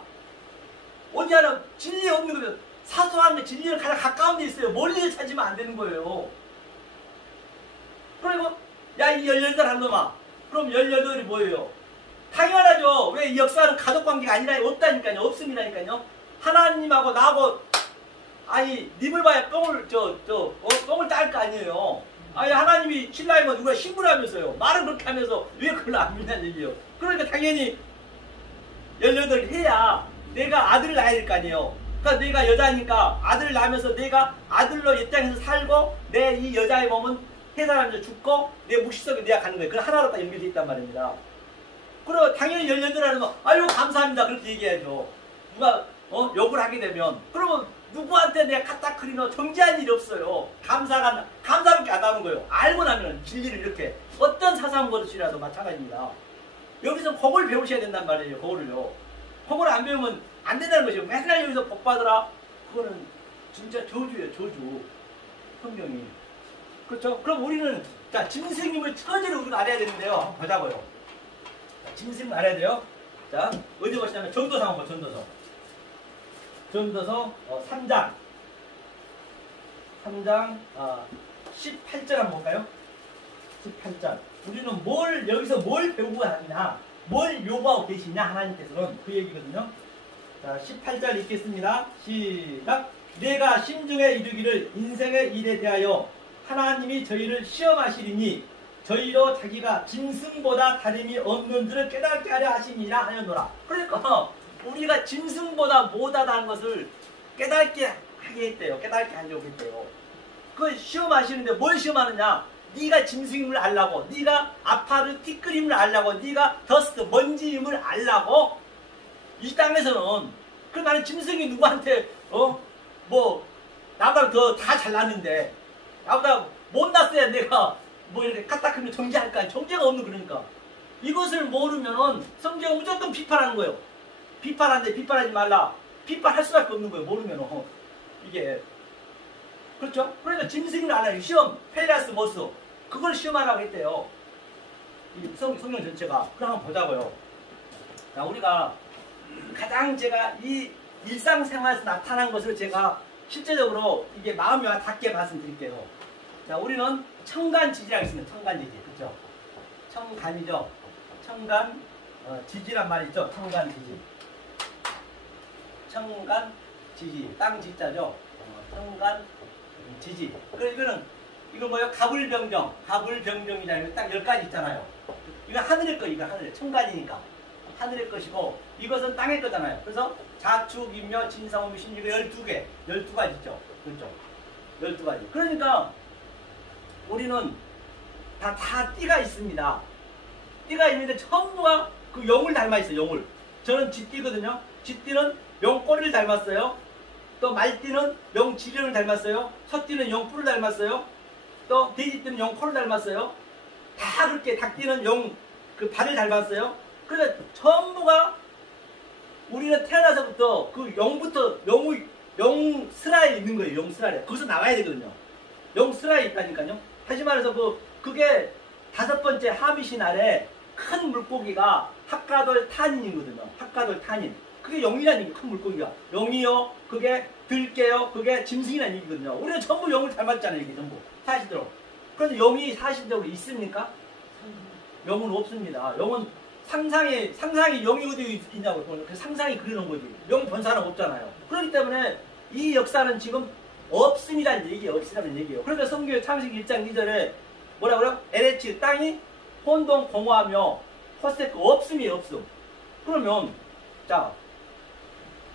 어디 하나 진리 없는 거예요. 사소한 게 진리를 가장 가까운 데 있어요. 멀리를 찾으면 안 되는 거예요. 그리고 야 이 18 한 놈아. 그럼 18이 뭐예요? 당연하죠. 왜 이 역사는 가족관계가 아니라 없다니까요. 없음이라니까요. 하나님하고 나하고 아니 님을 봐야 똥을 똥을 짤 거 아니에요. 아니 하나님이 신라이면 누가 신부라면서요. 말은 그렇게 하면서 왜 그걸 안 믿냐는 얘기예요. 그러니까 당연히 18을 해야 내가 아들을 낳아야 될 거 아니에요. 그러니까 내가 여자니까 아들을 낳으면서 내가 아들로 이 땅에서 살고 내 이 여자의 몸은 해산하면서 죽고 내 묵시속에 내가 가는 거예요. 그 하나로 다 연결되어 있단 말입니다. 그리고 당연히 18 하면 아유 감사합니다. 그렇게 얘기해야죠. 누가 욕을 하게 되면 그러면 누구한테 내가 카타크리노 정지한 일이 없어요. 감사밖에 안 나오는 거예요. 알고 나면 진리를 이렇게 어떤 사소한 것이라도 마찬가지입니다. 여기서 그걸 배우셔야 된단 말이에요. 그거를요. 그걸 안 배우면 안 된다는 것이에요. 맨날 여기서 복 받으라. 그거는 진짜 저주예요. 저주. 성경이. 그렇죠? 그럼 우리는 자 짐승님을 처제로 우리가 알아야 되는데요. 한번 보자고요. 자, 짐승을 알아야 돼요. 자 어디 보시냐면 전도서 한번 봐. 전도서 3장 18절 한번 볼까요? 18절. 우리는 여기서 뭘 배우고 하느냐, 뭘 요구하고 계시냐, 하나님께서는 그 얘기거든요. 자, 18절 읽겠습니다. 시작. 내가 심중에 이르기를 인생의 일에 대하여 하나님이 저희를 시험하시리니 저희로 자기가 짐승보다 다름이 없는 줄을 깨닫게 하려 하심이라 하였노라. 그러니까 우리가 짐승보다 못하다는 것을 깨닫게 하게 했대요. 깨닫게 하려고 했대요. 그걸 시험하시는데 뭘 시험하느냐? 네가 짐승임을 알라고, 네가 아파르 티끌임을 알라고, 네가 더스트 먼지임을 알라고. 이 땅에서는 그럼 나는 짐승이 누구한테 뭐 나보다 더 다 잘났는데 나보다 못났어야 내가 뭐 이렇게 까딱하면 정죄할까? 정죄가 없는 그러니까 이것을 모르면은 성경은 무조건 비판하는 거예요. 비판하는데 비판하지 말라. 비판할 수밖에 없는 거예요. 모르면은 이게 그렇죠? 그러니까 짐승을 알아요. 시험 페리아스 모스 그걸 시험하라고 했대요. 이 성경 전체가. 그럼 한번 보자고요. 자, 우리가 가장 제가 이 일상생활에서 나타난 것을 제가 실제적으로 이게 마음이 닿게 말씀드릴게요. 자, 우리는 청간지지라고 있습니다. 청간지지. 그렇죠? 청간이죠. 청간 지지란 말이 있죠. 청간지지. 청간지지. 땅 지자죠. 청간지지. 그래 이건 뭐예요? 가불병정. 가불병정이잖아요. 딱 10가지 있잖아요. 이건 하늘의 거, 이거 하늘. 청간이니까. 하늘의 것이고 이것은 땅의 거잖아요. 그래서 자축, 임묘, 진사오미, 신유가 12개. 12가지 있죠. 그렇죠? 12가지. 그러니까 우리는 다 띠가 있습니다. 띠가 있는데 전부가 그 용을 닮아 있어요. 용을. 저는 쥐띠거든요. 쥐띠는 용 꼬리를 닮았어요. 또 말띠는 용 지령을 닮았어요. 소띠는 용 뿔을 닮았어요. 또 돼지띠는 용 코를 닮았어요. 다 그렇게 닭띠는 용 그 발을 닮았어요. 그래서 전부가 우리는 태어나서부터 그 용부터 용 슬라에 있는 거예요. 용 슬라에. 거기서 나와야 되거든요. 용 슬라에 있다니까요. 다시 말해서 그게 5번째 하미신 아래 큰 물고기가 학가돌 탄인이거든요. 학가돌 탄인. 그게 용이라는 얘기, 큰 물고기가. 용이요, 그게 들깨요, 그게 짐승이라는 얘기거든요. 우리는 전부 용을 닮았잖아요, 이게 전부. 사실대로. 그런데 용이 사실대로 있습니까? 용은 없습니다. 용은 상상이 용이 어디 있냐고. 그 상상이 그리는 거지. 용 본 사람 없잖아요. 그렇기 때문에 이 역사는 지금 없음이라는 얘기예요. 없으라는 얘기예요. 그러니까 성경 창세기 1장 2절에 뭐라고요? LH 땅이 혼동 공허하며 허세크 없음이 없음. 그러면 자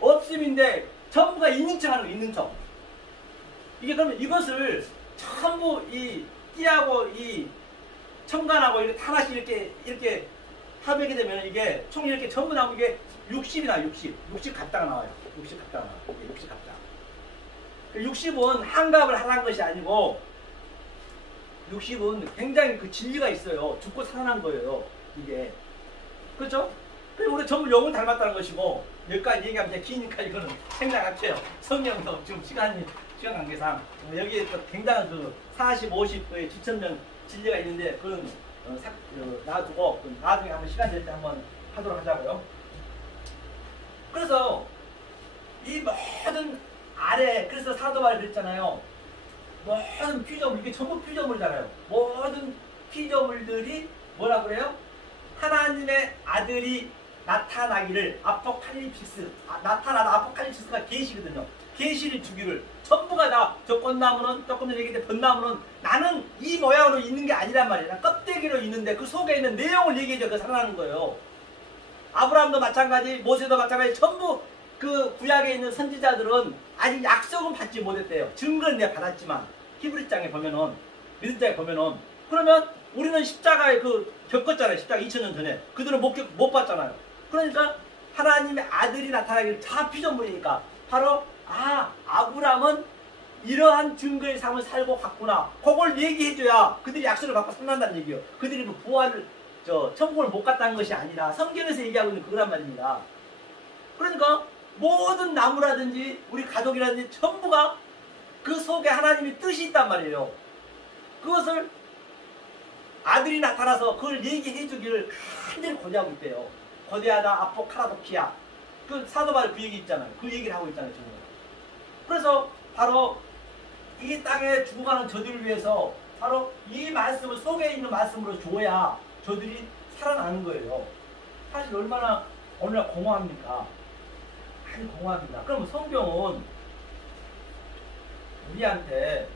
없음인데 전부가 있는 척 하는 거 있는 척. 이게 그러면 이것을 전부 이 띠하고 이 청간하고 이렇게 하나씩 이렇게 합하게 되면 이게 총 이렇게 전부 나오면 이게 60이 나와요. 60 갑자가 나와요. 60 갑자가 나와요. 60 갑자. 60은 한갑을 하라는 것이 아니고 60은 굉장히 그 진리가 있어요. 죽고 살아난 거예요. 이게. 그렇죠? 그리고 우리 전부 영을 닮았다는 것이고 여기까지 얘기하면 이제 기니까 이거는 생략할게요. 성경도 지금 시간 관계상 여기에 또 굉장한 그 40, 50의 지천명 진리가 있는데 그건 놔두고 나중에 한번 시간 될 때 한번 하도록 하자고요. 그래서 이 모든 아래 그래서 사도바를 그랬잖아요. 모든 피조물 이게 전부 피조물이잖아요. 모든 피조물들이 뭐라 그래요? 하나님의 아들이 나타나기를 아포칼립시스 나타나다 아포칼립시스가 계시거든요. 계시를 주기를 전부가 다 저 꽃나무는 조금 전에 얘기했는데 벚나무는 나는 이 모양으로 있는 게 아니란 말이야. 껍데기로 있는데 그 속에 있는 내용을 얘기해줘. 그 살아나는 거예요. 아브라함도 마찬가지 모세도 마찬가지 전부 그 구약에 있는 선지자들은 아직 약속은 받지 못했대요. 증거는 내가 받았지만 히브리장에 보면은 믿음장에 보면은 그러면 우리는 십자가에 겪었잖아요. 십자가 2000년 전에 그들은 못 봤잖아요. 그러니까 하나님의 아들이 나타나기를 다 피조물이니까 바로 아브라함은 이러한 증거의 삶을 살고 갔구나. 그걸 얘기해줘야 그들이 약속을 받고 살아난다는 얘기예요. 그들이 그 부활을 천국을 못 갔다는 것이 아니라 성경에서 얘기하고 있는 그거란 말입니다. 그러니까 모든 나무라든지 우리 가족이라든지 전부가 그 속에 하나님의 뜻이 있단 말이에요. 그것을 아들이 나타나서 그걸 얘기해 주기를 간절히 고대하고 있대요. 거대하다 아포카라도키아. 그 사도바울 그 얘기 있잖아요. 그 얘기를 하고 있잖아요. 지금. 그래서 바로 이 땅에 죽어가는 저들을 위해서 바로 이 말씀을 속에 있는 말씀으로 줘야 저들이 살아나는 거예요. 사실 얼마나 공허합니까? 아주 공허합니다. 그럼 성경은 우리한테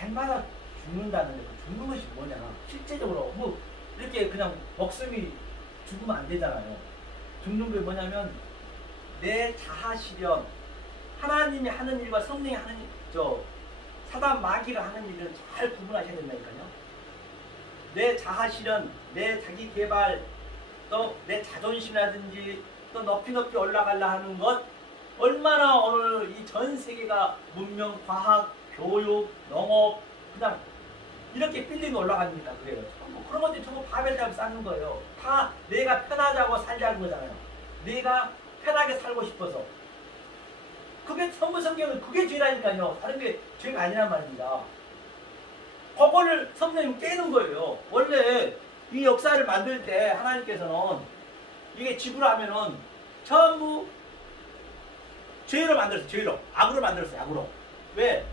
날마다 죽는다는데 그 죽는 것이 뭐냐? 실제적으로 뭐 이렇게 그냥 목숨이 죽으면 안 되잖아요. 죽는 게 뭐냐면 내 자아 실현, 하나님이 하는 일과 성령이 하는 사단 마귀가 하는 일은 잘 구분하셔야 된다니까요. 내 자아 실현, 내 자기 개발, 또 내 자존심이라든지 또 높이 올라가려 하는 것, 얼마나 오늘 이 전 세계가 문명, 과학, 교육, 농업 그냥 이렇게 빌딩이 올라갑니까? 그래요. 전부 그런 것들이 전부 바벨탑을 쌓는 거예요. 다 내가 편하자고 살자는 거잖아요. 내가 편하게 살고 싶어서. 그게 전부 성경은 그게 죄라니까요. 다른 게 죄가 아니란 말입니다. 그거를 성령님 깨는 거예요. 원래 이 역사를 만들 때 하나님께서는 이게 지구로 하면은 전부 죄로 만들었어요. 죄로. 악으로 만들었어요. 악으로. 왜?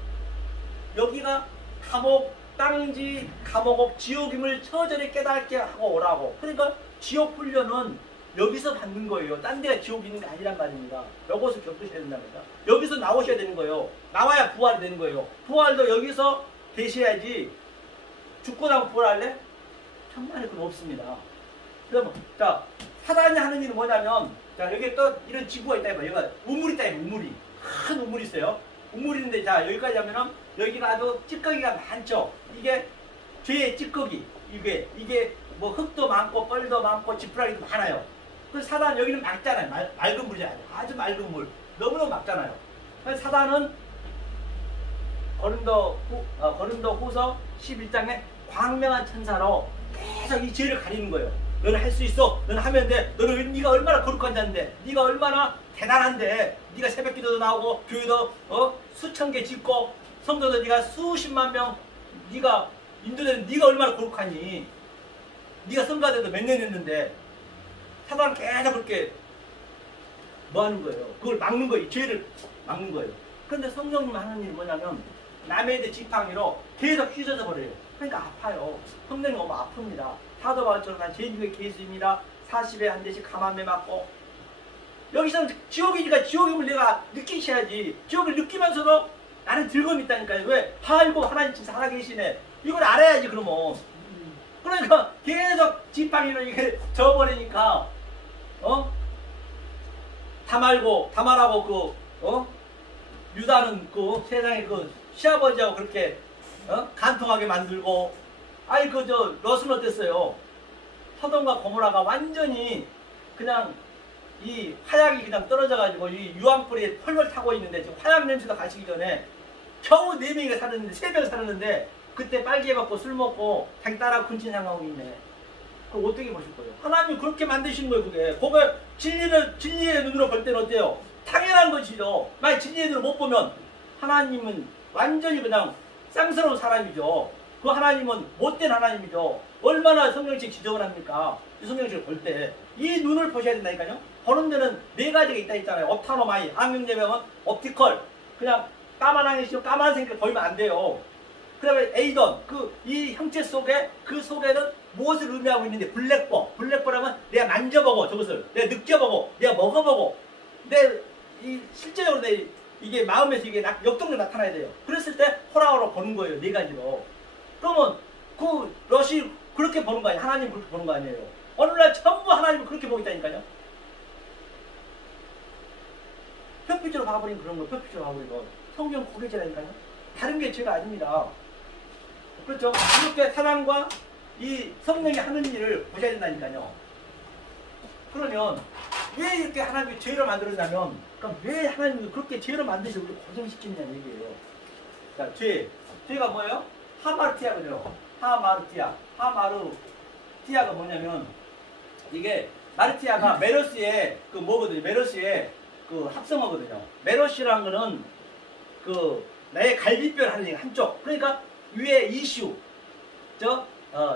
여기가 감옥, 땅지, 감옥, 지옥임을 처절히 깨닫게 하고 오라고. 그러니까 지옥 훈련은 여기서 받는 거예요. 딴 데가 지옥이 있는 게 아니란 말입니다. 이것을 겪으셔야 된답니다. 여기서 나오셔야 되는 거예요. 나와야 부활이 되는 거예요. 부활도 여기서 되셔야지. 죽고 나면 부활할래? 천만에 그건 없습니다. 그러면 자 사단이 하는 일은 뭐냐면 자 여기 또 이런 지구가 있다 해봐. 여기가 우물이 있다 해봐. 우물이 큰 우물이 있어요. 우물이 있는데 자 여기까지 하면은 여기가 아주 찌꺼기가 많죠. 이게 죄의 찌꺼기. 이게 뭐 흙도 많고 뻘도 많고 지푸라기도 많아요. 그래서 사단 여기는 맑잖아요. 맑은 물이잖아요. 아주 맑은 물. 너무너무 맑잖아요. 그래서 사단은 거린도 후서 11장에 광명한 천사로 계속 이 죄를 가리는 거예요. 너는 할 수 있어. 너는 하면 돼. 네가 얼마나 거룩한 자인데. 네가 얼마나 대단한데. 네가 새벽기도도 나오고 교회도 수천 개 짓고 성도도 네가 수십만 명 네가 인도되는 네가 얼마나 거룩하니. 네가 성가대도 몇 년 했는데 사단은 계속 그렇게 뭐 하는 거예요. 그걸 막는 거예요. 죄를 막는 거예요. 그런데 성령님 하는 일이 뭐냐면 남에 대해 지팡이로 계속 휘저어 버려요. 그러니까 아파요. 성령이 너무 아픕니다. 사도바울처럼 난 제6의 개수입니다. 40에 한 대씩 감암에 맞고. 여기서는 지옥이니까 지옥임을 내가 느끼셔야지. 지옥을 느끼면서도 나는 즐거움이 있다니까요. 왜? 아이고 하나님 진짜 살아계시네. 이걸 알아야지 그러면. 그러니까 계속 지팡이로 이게 져버리니까 다말하고 유다는 그 세상에 그 시아버지하고 그렇게 간통하게 만들고. 아이 롯은 어땠어요? 소돔과 고모라가 완전히 그냥 이 화약이 그냥 떨어져가지고 이 유황불이 펄펄 타고 있는데 지금 화약 냄새가 가시기 전에 겨우 4명이가 살았는데 3명 살았는데 그때 빨개 먹고 술 먹고 자기 딸하고 근친 상하고 있네. 그걸 어떻게 보실 거예요? 하나님이 그렇게 만드신 거예요. 그게 진리의 눈으로 볼 때는 어때요? 당연한 것이죠. 만약 진리의 눈으로 못 보면 하나님은 완전히 그냥 쌍스러운 사람이죠. 그 하나님은 못된 하나님이죠. 얼마나 성경책 지적을 합니까? 이 성경책을 볼 때 이 눈을 보셔야 된다니까요. 보는 데는 4가지가 있다 했잖아요. 옵타노마이, 안경제명은 옵티컬. 그냥 까만하게 까만색을 보이면 안 돼요. 그 다음에 에이던, 이 형체 속에 그 속에는 무엇을 의미하고 있는지 블랙볼하면 내가 만져보고 저것을 내가 느껴보고 내가 먹어보고 실제적으로 이게 마음에서 이게 역동적으로 나타나야 돼요. 그랬을 때 호랑으로 보는 거예요. 4가지로. 그러면 그 롯이 그렇게 보는 거 아니에요? 하나님 그렇게 보는 거 아니에요? 어느 날 전부 하나님을 그렇게 보고 있다니까요? 표피적으로 봐버린 그런 거, 표피적으로 봐버린 거. 성경 고개제라니까요? 다른 게 죄가 아닙니다. 그렇죠? 이렇게 사랑과 이 성령이 하는 일을 보셔야 된다니까요. 그러면 왜 이렇게 하나님이 죄를 만들었냐면, 그럼 왜 하나님이 그렇게 죄를 만드셔서 우리 고생시키느냐는 얘기예요. 자, 죄가 뭐예요? 하마르티아거든요. 하마르티아가 뭐냐면, 이게 마르티아가 메로스의 뭐거든요. 메로스의 합성어거든요. 메로스라는 거는 나의 갈비뼈를 하는 얘기 한쪽. 그러니까 위에 이슈,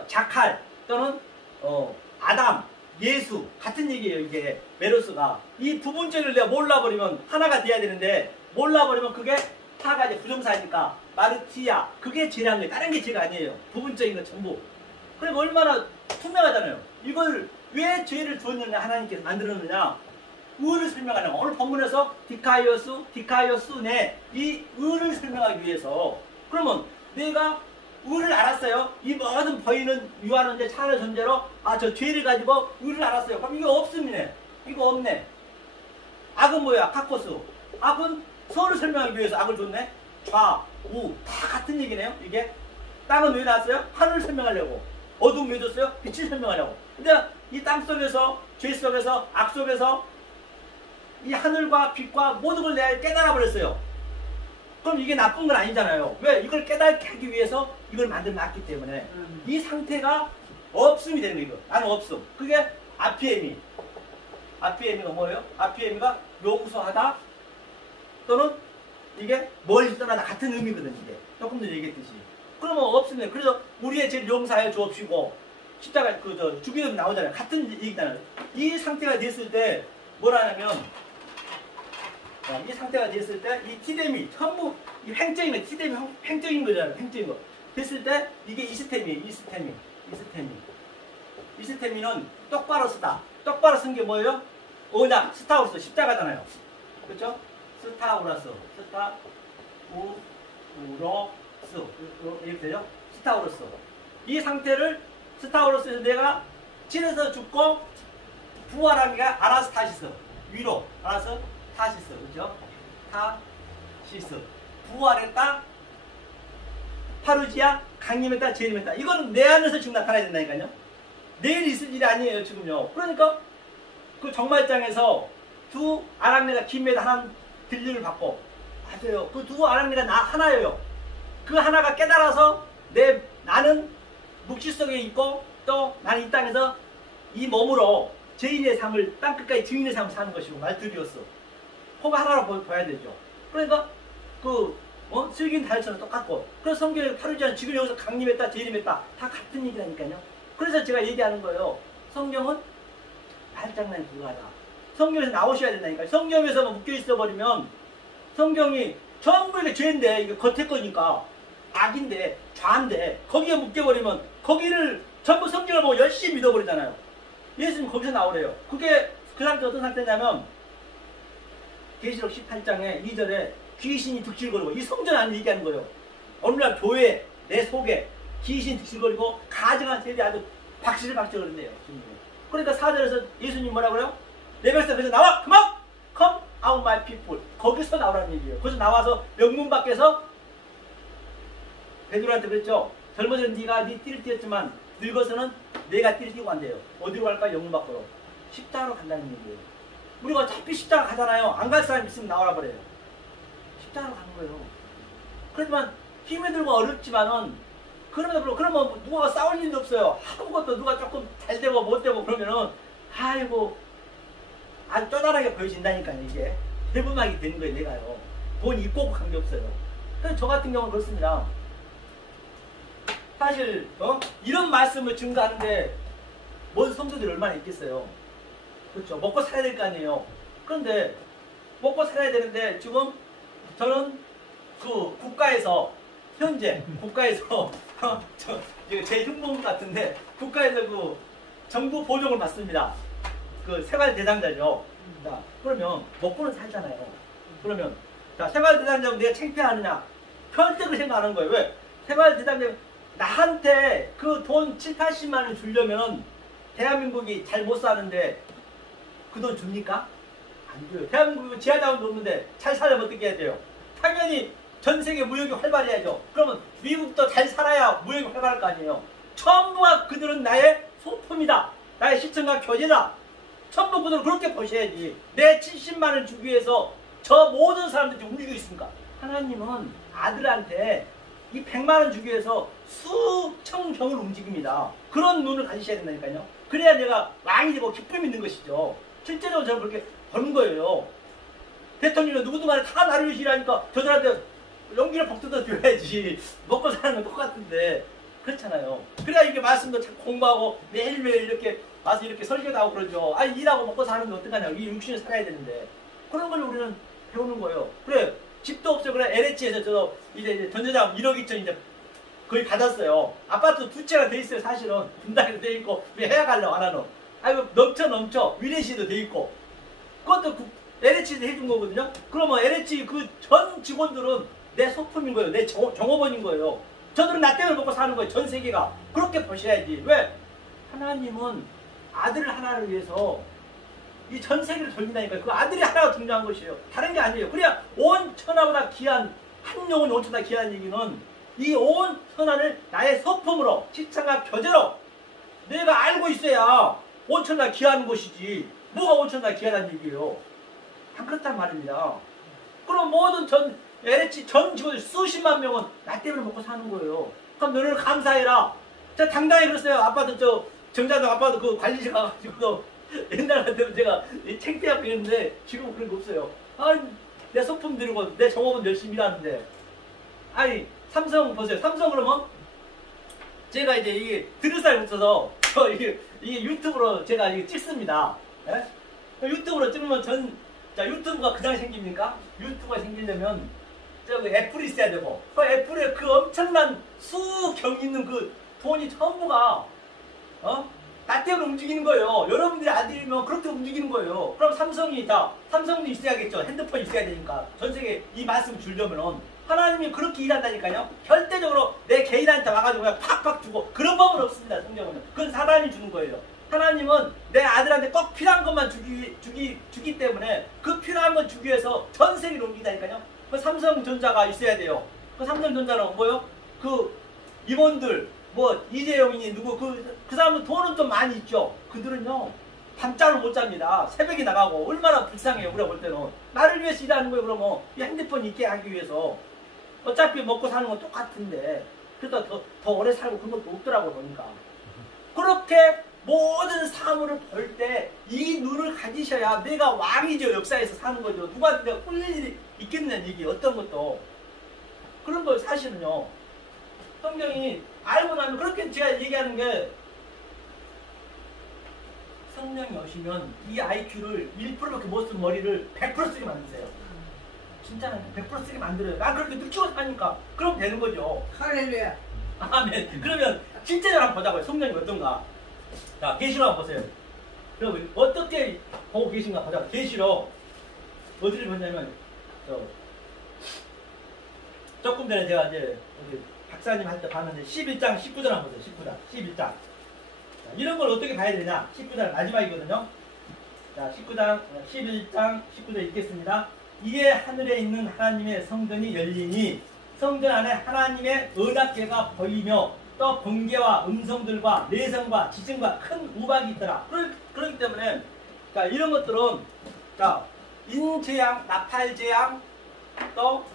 자칼 또는 아담, 예수 같은 얘기예요. 이게 메로스가 이 부분적을 내가 몰라버리면 하나가 돼야 되는데 몰라버리면 그게 하가 이제 부정사니까 마르티아 그게 죄라는 거예요. 다른 게 죄가 아니에요. 부분적인 거 전부. 그리고 얼마나 투명하잖아요. 이걸 왜 죄를 두었느냐 하나님께서 만들었느냐 의를 설명하는 거. 오늘 본문에서 디카이오스네 이 의를 설명하기 위해서. 그러면 내가 의를 알았어요. 이 모든 보이는 유한한 존재, 차는 존재로 저 죄를 가지고 의를 알았어요. 그럼 이거 없습니다. 이거 없네. 악은 뭐야? 카코스. 악은 서를 설명하기 위해서 악을 줬네. 좌, 우 다 같은 얘기네요. 이게 땅은 왜 나왔어요? 하늘을 설명하려고. 어둠 왜 줬어요? 빛을 설명하려고. 근데 이 땅 속에서 죄 속에서 악 속에서 이 하늘과 빛과 모든 걸 내가 깨달아 버렸어요. 그럼 이게 나쁜 건 아니잖아요. 왜? 이걸 깨닫게 하기 위해서 이걸 만들어놨기 때문에 이 상태가 없음이 되는 거예요. 나는 없음. 그게 RPM이. RPM이가 뭐예요? RPM이가 용서하다 또는 이게 멀리 떠나다 같은 의미거든요. 이게 조금 전에 얘기했듯이. 그러면 없습니다. 그래서 우리의 죄를 용서하여 주옵시고 십자가 죽이는 나오잖아요. 같은 얘기잖아요. 이 상태가 됐을 때 뭐라냐면 이 상태가 됐을 때 이 T댐이 전부 이 횡적인 거 T댐이 횡적인 거잖아요. 횡적인 거 됐을 때 이게 이스템이에요. 이스템이는 똑바로 쓰다. 똑바로 쓴 게 뭐예요? 언약, 스타우로스, 십자가잖아요. 그렇죠? 스타우로스, 이렇게 되죠? 스타우로스. 이 상태를 스타우로스에서 내가 찔러서 죽고 부활한 게 아나스타시스. 위로 아나스타시스. 그렇죠? 타시스. 부활했다. 파루지아, 강림했다, 재림했다. 이거는 내 안에서 지금 나타나야 된다니까요. 내일 있을 일이 아니에요, 지금요. 그러니까 그 정말장에서 두 아랑내가 김매다 하나 들림을 받고 맞아요. 그 두 아랑내가 하나예요. 그 하나가 깨달아서 나는 묵시 속에 있고 또 나는 이 땅에서 이 몸으로 죄인의 삶을 땅끝까지 증인의 삶을 사는 것이고 말들이었어. 그거 하나로 봐야 되죠. 그러니까 슬긴 다이처럼 똑같고 그래서 성경에 파루지아는 지금 여기서 강림했다 재림했다 다 같은 얘기라니까요. 그래서 제가 얘기하는 거예요. 성경은 말장난이 불가하다. 성경에서 나오셔야 된다니까요. 성경에서만 묶여있어 버리면 성경이 전부 이게 죄인데 이게 겉에 거니까 악인데 좌인데 거기에 묶여버리면 거기를 전부 성경을 보고 열심히 믿어버리잖아요. 예수님 거기서 나오래요. 그게 그 상태 어떤 상태냐면 계시록 18장에 2절에 귀신이 득실거리고 이 성전 안에 얘기하는 거예요. 오늘날 교회 내 속에 귀신이 득실거리고 가증한 세대 아주 박실거린대요. 그러니까 4절에서 예수님 뭐라고 그래요? 내 백성 그래서 나와! 그만! Come out my people. 거기서 나오라는 얘기예요. 거기서 나와서 명문 밖에서 베드로한테 그랬죠. 젊어서는 네가 네 띠를 띄었지만 늙어서는 내가 띠를 띄고 간대요. 어디로 갈까? 영문 밖으로. 십자가로 간다는 얘기예요. 우리가 어차피 십자가 가잖아요. 안 갈 사람 있으면 나와라 그래요. 십자가로 가는 거예요. 그렇지만 힘이 들고 어렵지만은 그러면 누가 싸울 일도 없어요. 아무것도 누가 조금 잘 되고 못 되고 그러면은 아이고 아주 쪼잔하게 보여진다니까요. 이게 대분막이 되는 거예요. 내가요. 돈 있고 관계없어요. 그래서 저 같은 경우는 그렇습니다. 사실 이런 말씀을 증거하는데 뭔 성도들이 얼마나 있겠어요. 그렇죠. 먹고 살아야 될 거 아니에요. 그런데 먹고 살아야 되는데 지금 저는 그 국가에서 현재 국가에서 제 흉봉 같은데 국가에서 그 정부 보조금을 받습니다. 그 생활 대상자죠. 자, 그러면 먹고는 살잖아요. 그러면 자 생활 대상자면 내가 창피하느냐? 편적으로 생각하는 거예요. 왜? 생활 대상자 나한테 그 돈 7, 80만 원 주려면 대한민국이 잘 못 사는데 그 돈 줍니까? 안 줘요. 대한민국은 지하자원도 없는데 잘 살려면 어떻게 해야 돼요? 당연히 전 세계 무역이 활발해야죠. 그러면 미국도 잘 살아야 무역이 활발할 거 아니에요. 전부가 그들은 나의 소품이다. 나의 시청과 교제다. 전부 그들은 그렇게 보셔야지. 내 70만 원 주기 위해서 저 모든 사람들이 움직이고 있습니까? 하나님은 아들한테 이 100만 원 주기 위해서 수천 경을 움직입니다. 그런 눈을 가지셔야 된다니까요. 그래야 내가 왕이 되고 기쁨이 있는 것이죠. 실제로 저는 그렇게 버는 거예요. 대통령이 누구도 간에 다 나를 위해서 일하니까 저들한테 용기를 복돋아 줘야지. 먹고 사는 건 똑같은데 그렇잖아요. 그래야 이게 말씀도 참 공부하고 매일매일 이렇게 와서 이렇게 설교도 하고 그러죠. 아니 일하고 먹고 사는데 어떡하냐고. 이 육신을 살아야 되는데 그런 걸 우리는 배우는 거예요. 그래 집도 없어요. 그래 LH에서 저 이제 전자자금 1억 2천 이제 거의 받았어요. 아파트 두 채가 돼 있어요. 사실은 분당에도 돼 있고 왜 해야 가려고 안 하노. 아이고 넘쳐 위례시도 돼 있고 그것도 LH에서 해준 거거든요. 그러면 LH 그 전 직원들은 내 소품인 거예요. 내 종업원인 거예요. 저들은 나 때문에 먹고 사는 거예요. 전 세계가. 그렇게 보셔야지. 왜? 하나님은 아들 하나를 위해서 이 전 세계를 돌린다니까요. 그 아들이 하나가 중요한 것이에요. 다른 게 아니에요. 그래야 온 천하보다 귀한 한 영혼이 온 천하 귀한 얘기는 이 온 천하를 나의 소품으로 식창과 교제로 내가 알고 있어야 온 천하 귀한 것이지. 뭐가 온 천하 귀하다는 얘기예요. 안 그렇단 말입니다. 그럼 모든 전 LH 전 직원들 수십만 명은 나 때문에 먹고 사는 거예요. 그럼 너는 감사해라. 제가 당당히 그랬어요. 아빠도 저 정자동 아빠도 그 관리실 가가지고도 옛날 같으면 제가 창피하고 이랬는데 지금 그런 거 없어요. 아니 내 소품 들고 내 종업원 열심히 일하는데 아니 삼성 보세요. 삼성 그러면 제가 이제 이게 들을 사람이 없어서 이게 유튜브로 제가 이게 찍습니다. 예? 유튜브로 찍으면 자 유튜브가 그냥 생깁니까? 유튜브가 생기려면 저기 애플이 있어야 되고 그 애플에 그 엄청난 수경 있는 그 돈이 전부가 나 때문에 움직이는 거예요. 여러분들이 아들이면 그렇게 움직이는 거예요. 그럼 삼성도 있어야겠죠. 핸드폰이 있어야 되니까. 전 세계 이 말씀 주려면은 하나님이 그렇게 일한다니까요. 절대적으로 내 개인한테 와가지고 그냥 팍팍 주고 그런 법은 없습니다. 성경은. 그건 사람이 주는 거예요. 하나님은 내 아들한테 꼭 필요한 것만 주기 때문에 그 필요한 것 주기 위해서 전 세계를 옮긴다니까요. 그 삼성전자가 있어야 돼요. 그 삼성전자는 뭐요? 그 임원들 뭐 이재용이니 누구 그 사람은 돈은 좀 많이 있죠. 그들은요 밤잠을 못 잡니다. 새벽에 나가고 얼마나 불쌍해요. 우리가 볼 때는 나를 위해서 일하는 거예요. 그러면 이 핸드폰 있게 하기 위해서 어차피 먹고 사는 건 똑같은데 그래도 더 오래 살고 그런 것도 없더라고 보니까. 그렇게 모든 사물을 볼 때 이 눈을 가지셔야 내가 왕이죠. 역사에서 사는 거죠. 누구한테 내가 꿀릴 일이 있겠냐는 얘기 어떤 것도 그런 걸 사실은요 성경이 알고 나면 그렇게 제가 얘기하는 게 성령이 오시면 이 IQ를 1%밖에 못 쓴 머리를 100% 쓰게 만드세요. 진짜는 100% 쓰게 만들어요. 난 그렇게 늙히고 사니까 그럼 되는 거죠. 할렐루야. 아멘. 그러면 실제로 한번 보자고요. 성령이 어떤가. 자, 계시로 한번 보세요. 그럼 어떻게 보고 계신가 보자. 계시로 어디를 보냐면 조금 전에 제가 이제 박사님 할 때 봤는데 11장 19절 한번 보세요. 11장. 자, 이런 걸 어떻게 봐야 되냐? 19장 마지막이거든요. 자, 11장 19절 읽겠습니다. 이에 하늘에 있는 하나님의 성전이 열리니 성전 안에 하나님의 언약궤가 보이며 또 번개와 음성들과 내성과 지층과 큰 우박이 있더라. 그렇기 때문에 자, 이런 것들은 자, 인재앙, 나팔재앙 또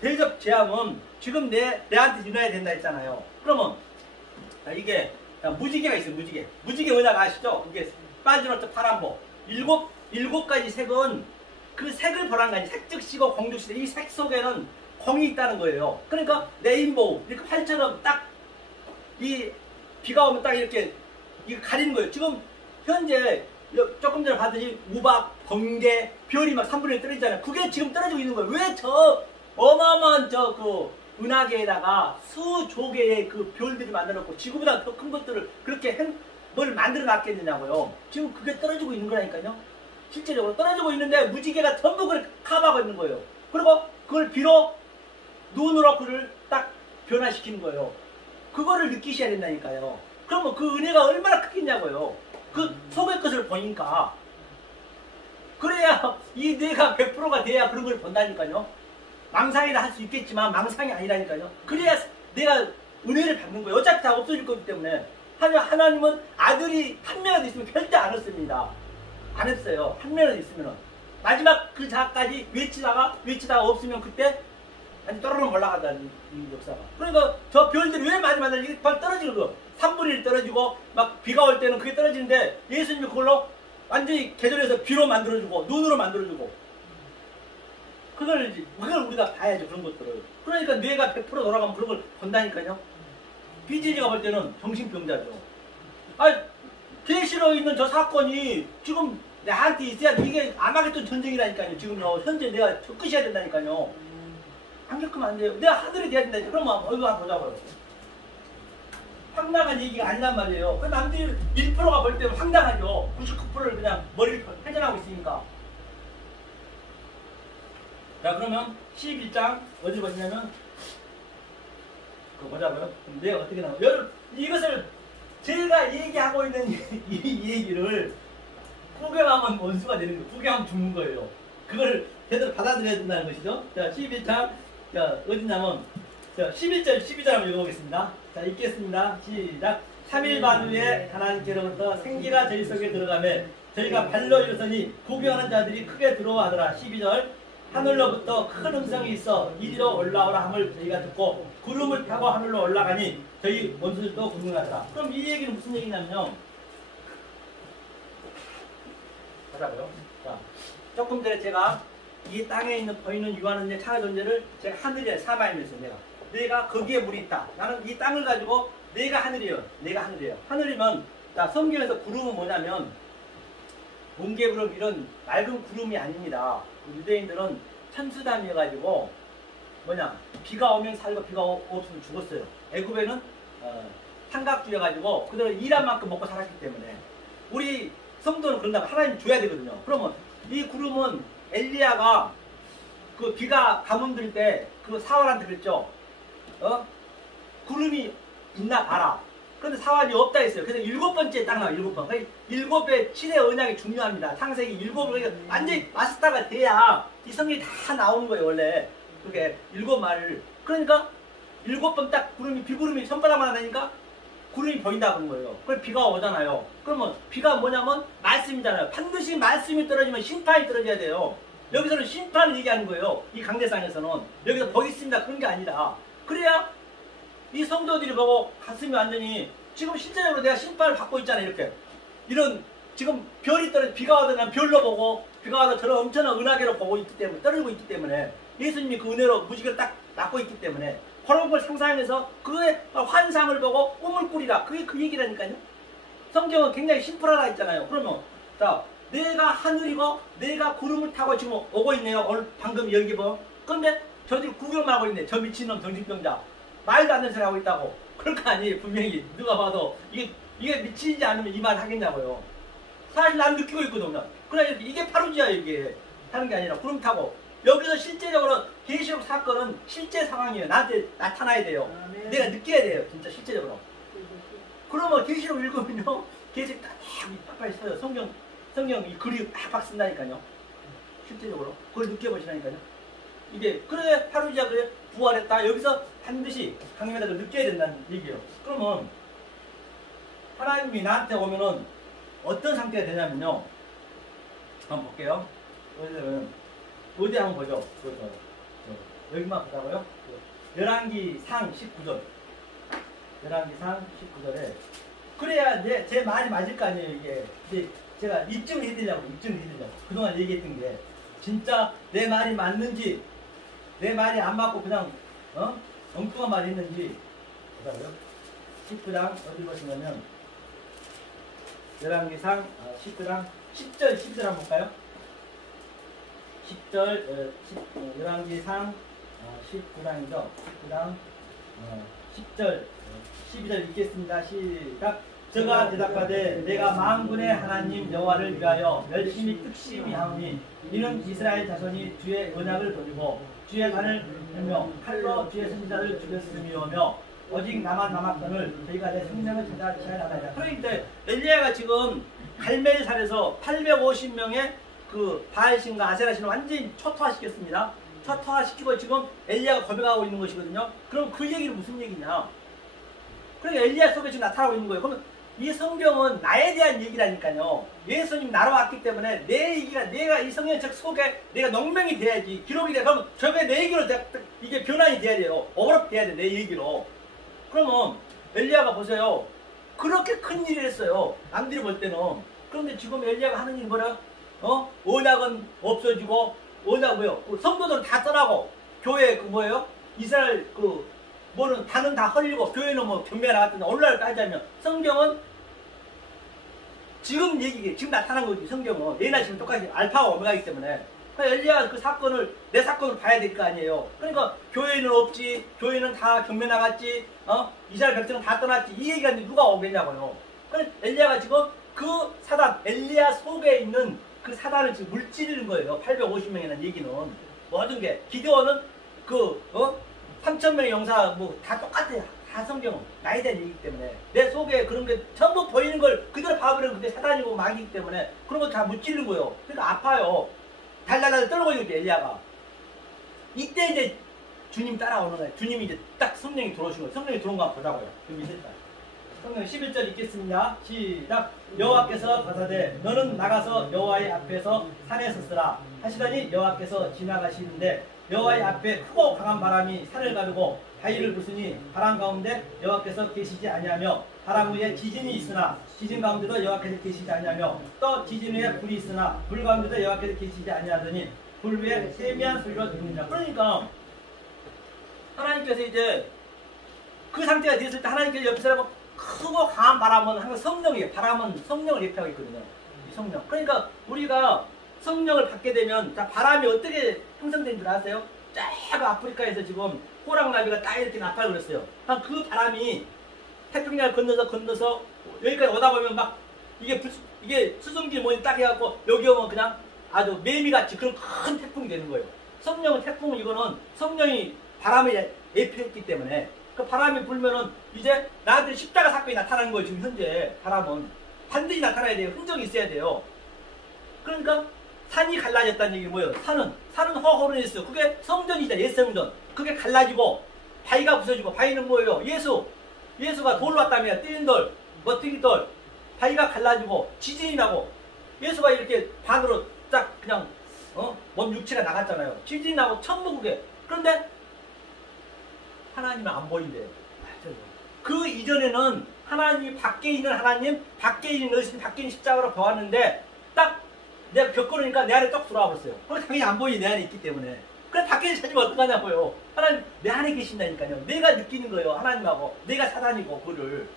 대접재앙은 지금 내한테 일어나야 된다 했잖아요. 그러면 자, 이게 자, 무지개가 있어요. 무지개 은하가 아시죠? 이게 빨주노트 파란보 일곱 가지 색은 그 색을 보란 거지. 색즉시고 공즉시. 이 색 속에는 공이 있다는 거예요. 그러니까 레인보우 이렇게 활처럼 딱 이 비가 오면 딱 이렇게 이거 가리는 거예요. 지금 현재 조금 전에 봤더니 우박, 번개, 별이 막 3분의 1 떨어지잖아요. 그게 지금 떨어지고 있는 거예요. 왜 저 어마어마한 그 은하계에다가 수조 개의 그 별들이 만들어놓고 지구보다 더 큰 것들을 그렇게 뭘 만들어 놨겠느냐고요. 지금 그게 떨어지고 있는 거라니까요. 실제적으로 떨어지고 있는데 무지개가 전부 그걸 커버하고 있는 거예요. 그리고 그걸 비로 눈으로 그를 딱 변화시키는 거예요. 그거를 느끼셔야 된다니까요. 그러면 그 은혜가 얼마나 크겠냐고요. 그 속의 것을 보니까. 그래야 이 뇌가 100%가 돼야 그런 걸 본다니까요. 망상이라 할 수 있겠지만 망상이 아니라니까요. 그래야 내가 은혜를 받는 거예요. 어차피 다 없어질 거기 때문에. 하나님은 아들이 한 명이라도 있으면 절대 안 했습니다. 안 했어요. 한 명이라도 있으면은. 마지막 그 자까지 외치다가 없으면 그때 아니 떨어져 올라간다는 이 역사가. 그러니까 저 별들이 왜 많이 만나는 게 떨어지는 거. 3분의 1 떨어지고 막 비가 올 때는 그게 떨어지는데 예수님이 그걸로 완전히 계절해서 비로 만들어주고 눈으로 만들어주고 그걸 우리가 봐야죠. 그런 것들을. 그러니까 뇌가 100% 돌아가면 그런 걸 본다니까요. 비진이가 볼 때는 정신병자죠. 아, 계시로 있는 저 사건이 지금 내한테 있어야 돼. 이게 아마겟돈 전쟁이라니까요. 지금요. 현재 내가 겪으셔야 된다니까요. 안 겪으면 안 돼요. 내가 하늘이 돼야 된다. 그러면 이거 한번 보자고요. 황당한 얘기가 아니란 말이에요. 그 남들이 1%가 볼 때는 황당하죠. 99%를 그냥 머리를 회전하고 있으니까. 자, 그러면 11장 어디 보시냐면 그거 보자고요. 내가 어떻게 나와요? 여러분, 이것을 제가 얘기하고 있는 이 얘기를 구경하면 원수가 되는 거예요. 구경하면 죽는 거예요. 그걸 제대로 받아들여야 된다는 것이죠. 자, 11장 자, 어디냐면 자, 11절, 12절 한번 읽어보겠습니다. 자, 읽겠습니다. 시작. 3일 반 후에 하나님께로부터 생기가 저희 속에 들어가며 저희가 발로 일어서니 구경하는 자들이 크게 들어와더라. 12절 하늘로부터 큰 음성이 있어 이리로 올라오라 함을 저희가 듣고 구름을 타고 하늘로 올라가니 저희 원수들도 구경하더라. 그럼 이 얘기는 무슨 얘기냐면요. 보자고요. 자, 조금 전에 제가 이 땅에 있는 보이는 유한한 차의 존재를 제가 하늘이야 사마임에서 내가 거기에 물이 있다. 나는 이 땅을 가지고 내가 하늘이에요. 내가 하늘이에요. 하늘이면 자 성경에서 구름은 뭐냐면 뭉게구름 이런 맑은 구름이 아닙니다. 유대인들은 천수담이어가지고 뭐냐 비가 오면 살고 비가 없으면 죽었어요. 애굽에는 삼각주여가지고 그들은 일한 만큼 먹고 살았기 때문에 우리 성도는 그런다면 하나님 줘야 되거든요. 그러면 이 구름은 엘리야가 그 비가 가뭄들 때 그 사환한테 그랬죠. 구름이 있나 봐라. 그런데 사환이 없다 했어요. 그래서 7번째 딱 나와요. 7번. 그러니까 7배 7의 언약이 중요합니다. 창세기 7을 그러니까 완전히 마스터가 돼야 이 성경이 다 나오는 거예요. 원래 그게 7말을. 그러니까 7번 딱 구름이 비구름이 손바닥만 하니까 구름이 보인다 그런 거예요. 그럼 비가 오잖아요. 그러면 비가 뭐냐면 말씀이잖아요. 반드시 말씀이 떨어지면 심판이 떨어져야 돼요. 여기서는 심판을 얘기하는 거예요. 이 강대상에서는 여기서 더 있습니다. 그런 게 아니라 그래야 이 성도들이 보고 가슴이 완전히 지금 실제적으로 내가 심판을 받고 있잖아요. 이렇게 이런 지금 별이 떨어져 비가 와도 난 별로 보고 비가 와도 저런 엄청난 은하계로 보고 있기 때문에 떨어지고 있기 때문에 예수님이 그 은혜로 무지개를 딱 맡고 있기 때문에 그런 걸 상상해서 그의 환상을 보고 꿈을 꾸리라. 그게 그 얘기라니까요. 성경은 굉장히 심플하다 했잖아요. 그러면 자 내가 하늘이고 내가 구름을 타고 지금 오고 있네요. 오늘 방금 여기 뭐. 그런데 저들이 구경만 하고 있네. 저 미친놈 정신병자. 말도 안 되는 소리 하고 있다고. 그럴 거 아니에요. 분명히 누가 봐도 이게 미치지 않으면 이 말 하겠냐고요. 사실 난 느끼고 있거든요. 그래 이게 파루지야 이게. 하는 게 아니라 구름 타고. 여기서 실제적으로 계시록 사건은 실제 상황이에요. 나한테 나타나야 돼요. 내가 느껴야 돼요. 진짜 실제적으로. 그러면 계시록 읽으면요. 계시록 딱 빡빡이 써요. 성경 이 글이 팍팍 쓴다니까요. 실제적으로. 그걸 느껴보시라니까요. 이게 그래 파루지야 그래 부활했다. 여기서 반드시 강림에다 느껴야 된다는 얘기예요. 그러면 하나님이 나한테 오면은 어떤 상태가 되냐면요. 한번 볼게요. 어디 한번 보죠. 여기만 보자고요. 열왕기상 19절. 열왕기상 19절에 그래야 제 말이 맞을 거 아니에요. 이게 근데 제가 입증을 해드리려고 그동안 얘기했던 게 진짜 내 말이 맞는지 내 말이 안 맞고 그냥 엉뚱한 말이 있는지 보자고요. 19장 어디 보시냐면 열왕기상 19장 10절 12절 한번 볼까요? 10절 열왕기상 19장이죠. 19장 10절 12절 읽겠습니다. 시작. 저가 대답하되 내가 만군의 하나님 여호와를 위하여 열심히 특심히 하오니 이는 이스라엘 자손이 주의 언약을 버리고 주의 간을 며 칼로 주의 선지자를 죽였음이오며 오직 나만 남았거늘 저희가 내 생명을 찾아 취하나이다. 그러니까 엘리야가 지금 갈멜산에서 850명의 그 바알신과 아세라신을 완전히 초토화시켰습니다. 초토화시키고 지금 엘리야가 고백하고 있는 것이거든요. 그럼 그 얘기는 무슨 얘기냐? 그러니까 엘리야 속에 지금 나타나고 있는 거예요. 그러면 이 성경은 나에 대한 얘기라니까요. 예수님 나로 왔기 때문에 내 얘기가 내가 이 성경 책 속에 내가 농명이 돼야지 기록이 돼. 그러면 저게 내 얘기로 이게 변환이 돼야 돼요. 어그럽 돼야 돼. 내 얘기로. 그러면 엘리야가 보세요. 그렇게 큰 일을 했어요. 남들이 볼 때는. 그런데 지금 엘리야가 하는 일이 뭐라? 언약은 없어지고 언약 뭐요? 성도들은 다 떠나고 교회 그 뭐예요? 이스라엘 그 뭐는 다는 다 헐리고 교회는 뭐 경배가 나갔던데 오늘날 따지자면 성경은 지금 얘기 지금 나타난 거지. 성경은 내나 지금 똑같이 알파와 오메가이기 때문에 그러니까 엘리야 그 사건을 내 사건을 봐야 될 거 아니에요. 그러니까 교회는 없지, 교회는 다 경배 나갔지, 이스라엘 백성은 다 떠났지. 이 얘기가 누가 오겠냐고요. 그러니까 엘리야가 지금 그 사단 엘리야 속에 있는 그 사단을 지금 물찌르는 거예요. 850명이라는 얘기는 모든 게 기드온은 그 3,000명의 용사 뭐 다 똑같아요. 다 성경은 나에 대한 얘기이기 때문에 내 속에 그런 게 전부 보이는 걸 그대로 봐버리면 그게 사단이고 마귀이기 때문에 그런 거 다 무찌르는 거예요. 그러니까 아파요. 달달달 떨고 있는 게 엘리야가. 이때 이제 주님 따라오는 거예요. 주님이 이제 딱 성령이 들어오신 거예요. 성령이 들어온 거 한번 보자고요. 여기 있을까요? 성경 11절 읽겠습니다. 시작. 여호와께서 가사대 너는 나가서 여호와의 앞에서 산에 섰으라 하시더니 여호와께서 지나가시는데 여호와의 앞에 크고 강한 바람이 산을 가르고 바위를 부수니 바람 가운데 여호와께서 계시지 아니하며 바람 위에 지진이 있으나 지진 가운데도 여호와께서 계시지 아니하며 또 지진 위에 불이 있으나 불 가운데도 여호와께서 계시지 아니하더니 불 위에 세미한 소리로 들리니라. 그러니까 하나님께서 이제 그 상태가 됐을 때 하나님께서 옆에서 크고 강한 바람은 항상 성령이에요. 바람은 성령을 예표하고 있거든요. 이 성령. 그러니까 우리가 성령을 받게 되면 자 바람이 어떻게 형성된 줄 아세요? 쫙 아프리카에서 지금 호랑나비가 딱 이렇게 나팔 그랬어요. 그 바람이 태평양을 건너서 여기까지 오다 보면 막 이게 수증기 뭐니 딱 해갖고 여기 오면 그냥 아주 매미같이 그런 큰 태풍이 되는 거예요. 성령은 태풍은 이거는 성령이 바람을 예표했기 때문에 그 바람이 불면은 이제 나한테 십자가 사건이 나타나는 거예요. 지금 현재 바람은 반드시 나타나야 돼요. 흔적이 있어야 돼요. 그러니까 산이 갈라졌다는 얘기 뭐예요? 산은 허허른했어요. 그게 성전이죠. 옛성전. 그게 갈라지고 바위가 부서지고 바위는 뭐예요? 예수가 돌로 왔다며 뛰는 돌, 멋뜨기 돌, 바위가 갈라지고 지진이 나고 예수가 이렇게 반으로 딱 그냥 몸 육체가 나갔잖아요. 지진이 나고 천국에. 그런데 하나님은 안 보인대요. 그 이전에는 하나님이 밖에 있는 하나님, 밖에 있는 의심, 밖에 있는 십자가로 보았는데 딱 내가 겪어놓으니까 내 안에 딱 들어와 버렸어요. 그럼 당연히 안 보이 내 안에 있기 때문에. 그래 밖에 찾으면 어떡하냐고요. 하나님 내 안에 계신다니까요. 내가 느끼는 거예요. 하나님하고 내가 사단이고 그를.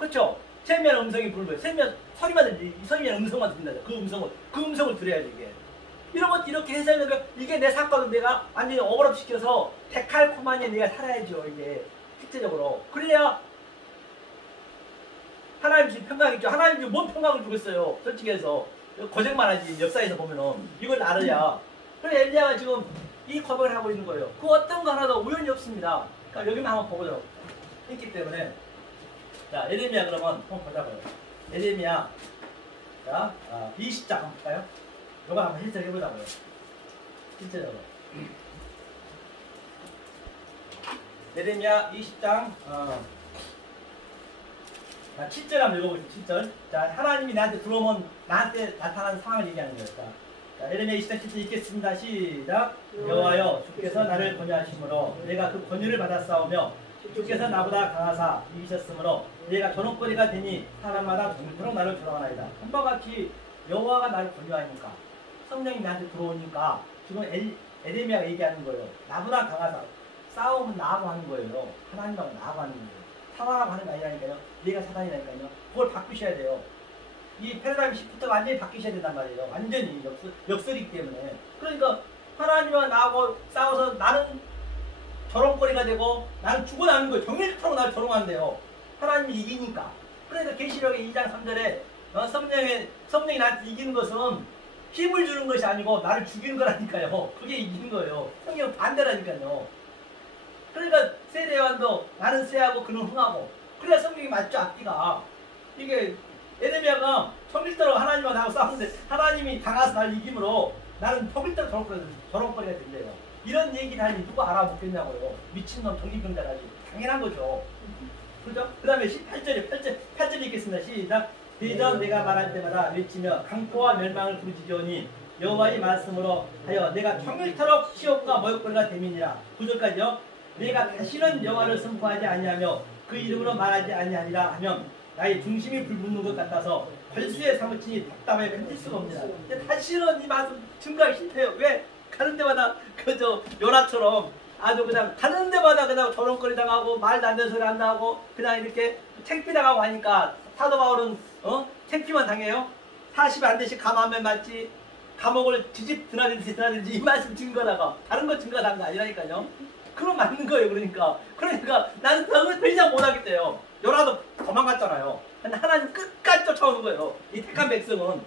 그렇죠? 세미한 음성이 불러요. 세미한 소리만 들리, 세미한 음성만 듣는다. 그 음성을 들어야지 이게. 이런 것 이렇게 해서 이게 내 사건을 내가 완전히 오버랩시켜서 데칼코마니에 내가 살아야죠. 이게 실제적으로. 그래야 하나님 지금 평강이죠. 하나님 지금 뭔 평강을 주겠어요. 솔직히 해서. 고생만 하지. 역사에서 보면은. 이걸 알아야. 그래서 엘리야가 지금 이 고백을 하고 있는 거예요. 그 어떤 거 하나도 우연이 없습니다. 그러니까 여기만 한번 보보자고. 있기 때문에. 자, 에레미야 그러면 한번 보자고요. 에레미야. 자, 20장 한번 볼까요? 이거 한번 해석해보자고요. 실제적으로. 에레미야 20장 7절 한번 읽어보시죠. 7절. 자, 하나님이 나한테 들어오면 나한테 나타나는 상황을 얘기하는 거예요. 자, 에레미야 20장 7절 읽겠습니다. 시작. 여호와여 주께서 나를 권유하심으로 내가 그 권유를 받았사오며 주께서 나보다 강하사 이기셨으므로 내가 조롱거리가 되니 사람마다 동토록 나를 조롱하나이다. 한번 같이 여호와가 나를 권유하니까 성령이 나한테 들어오니까 지금 에레미야가 얘기하는 거예요. 나보다 강하사. 싸움은 나하고 하는 거예요. 하나님하고 나하고 하는 거예요. 사단하고 하는 게 아니라니까요. 네가 사단이라니까요. 그걸 바꾸셔야 돼요. 이 패러다임 시프트가 완전히 바뀌셔야 된단 말이에요. 완전히 역설이기 때문에. 그러니까 하나님과 나하고 싸워서 나는 조롱거리가 되고 나는 죽어나는 거예요. 정밀토록 나를 조롱한대요. 하나님이 이기니까. 그러니까 계시록의 2장 3절에 성령이 나한테 이기는 것은 힘을 주는 것이 아니고 나를 죽이는 거라니까요. 그게 이기는 거예요. 성령 반대라니까요. 그러니까 세례요한도 나는 세하고 그는 흥하고. 그래야 성령이 맞죠. 앞뒤가. 이게 에레미야가 평일대로 하나님과 나하고 싸우는데 하나님이 강해서 나를 이김으로 나는 평일대로 조롱거리가 된대요. 이런 얘기를 하니 누가 알아먹겠냐고요. 미친놈 정신병자라지. 당연한 거죠. 그죠? 그 다음에 18절에 8절 읽겠습니다. 시작. 대전 내가 말할 때마다 외치며 강포와 멸망을 부르짖으니 여호와의 말씀으로 하여 내가 평일토록 시험과 모욕거리가 됨이니라. 9절까지요. 내가 다시는 여호와를 선포하지 아니하며 그 이름으로 말하지 아니하리라 하면 나의 중심이 불붙는 것 같아서 벌수에 사무치니 답답하여 견딜 수가 없니다. 다시는 이 말씀 증거하기 싫대요. 왜? 가는 데마다 그저 요나처럼 아주 그냥 가는 데마다 그냥 조롱거리 당하고 말도 안 되는 소리 안 나고 그냥 이렇게 창피당하고 하니까 사도 바울은 창피만 당해요. 40이 안 되씩 감하면 맞지. 감옥을 뒤집 드나들지 이 말씀 증거다가 다른 거 증거한 거 아니라니까요. 그럼 맞는 거예요. 그러니까 나는 더 이상 못하겠대요. 요나도 도망갔잖아요. 근데 하나님 끝까지 쫓아오는 거예요. 이 택한 백성은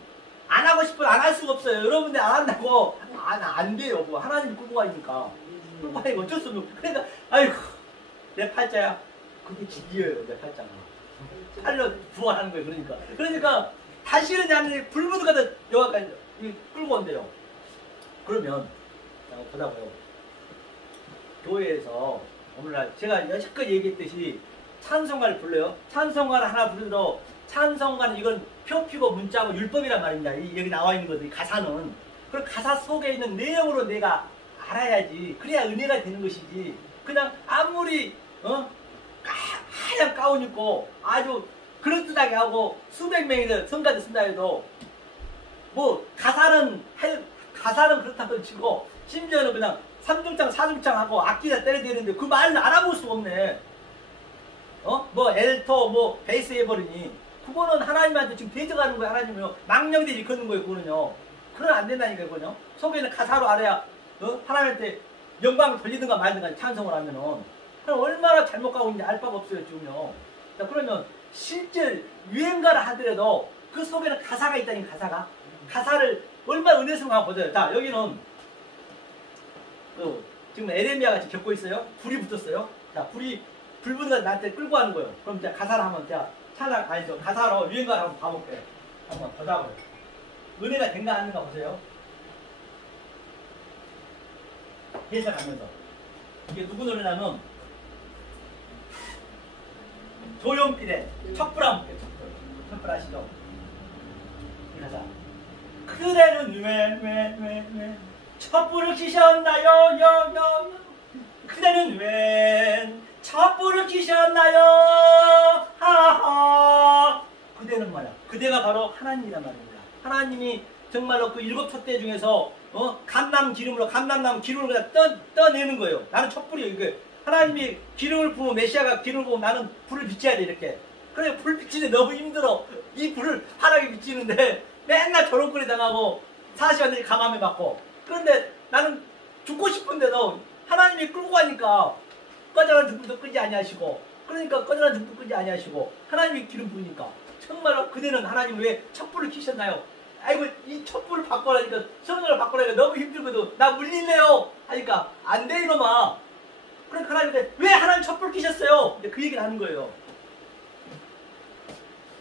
안 하고 싶으면 안 할 수가 없어요. 여러분들 안 한다고 안 돼요. 뭐 하나님 끌고 가니까 어쩔 수 없는. 그러니까 아이고 내 팔자야. 그게 직이에요. 내 팔자가 팔로 부활하는 거예요. 그러니까 다시는 아니 불붙은 거다 여기까지 끌고 온대요. 그러면 보자고요. 교회에서 오늘날 제가 여지껏 얘기했듯이 찬송가를 불러요. 찬송가를 하나 부르도 찬송가는 이건 표피고 문자고 율법이란 말입니다. 여기 나와 있는 것들이 가사는. 그럼 가사 속에 있는 내용으로 내가 알아야지. 그래야 은혜가 되는 것이지. 그냥 아무리 하얀 가운 입고 아주 그럴듯하게 하고 수백 명이 성가대 쓴다 해도 뭐 가사는 그렇다고 치고 심지어는 그냥 3중창 4중창 하고 악기다 때려대는데 그 말을 알아볼 수가 없네. 뭐 엘토 뭐 베이스 해버리니 그거는 하나님한테 지금 대적하는 거예요. 하나님은요 망령되지 걷는 거예요. 그거는요. 그건 안 된다니까 그거는요. 속에는 가사로 알아야 하나님한테 영광을 돌리든가 말든가 찬송을 하면은 얼마나 잘못 가고 있는지 알 바가 없어요 지금요. 자, 그러면 실제 유행가를 하더라도 그 속에는 가사가 있다니 가사를 얼마나 은혜스러운 거 한번 보세요. 자 여기는 지금 에레미야가 지금 겪고 있어요. 불이 붙었어요. 자 불 붙는 나한테 끌고 가는 거예요. 그럼 제가 가사를 한번 제가 가사로 유행가를 한번 봐볼게요. 한번 보자고요. 은혜가 된가 안 된가 보세요. 해석하면서 이게 누구 노래냐면 조용필의 촛불 한번 볼게요. 촛불 아시죠? 이 가사. 그대는 왜 촛불을 켜셨나요? 그대는 왜 촛불을 켜셨나요? 하하. 그대는 뭐야? 그대가 바로 하나님이란 말입니다. 하나님이 정말로 그 7 촛대 중에서 감나무 기름으로 그냥 떠내는 거예요. 나는 촛불이에요. 이게 하나님이 기름을 부으면 메시아가 기름을 부으면 나는 불을 비춰야 돼 이렇게. 그래 불 비치는데 너무 힘들어. 이 불을 환하게 비치는데 맨날 조롱거리 당하고 40원들이 감함에 받고. 그런데 나는 죽고 싶은데도 하나님이 끌고 가니까 꺼져라 죽불도 끄지 아니하시고 그러니까 꺼져라 죽불 끄지 아니하시고 하나님이 기름 부으니까 정말로 그대는 하나님 왜 촛불을 켜셨나요? 아이고 이 촛불을 바꿔라니까 성령을 바꿔라니까 너무 힘들거든. 나 물릴래요 하니까 안 돼 이놈아. 그러니까 하나님한테 왜 하나님 촛불 켜셨어요? 그 얘기를 하는 거예요.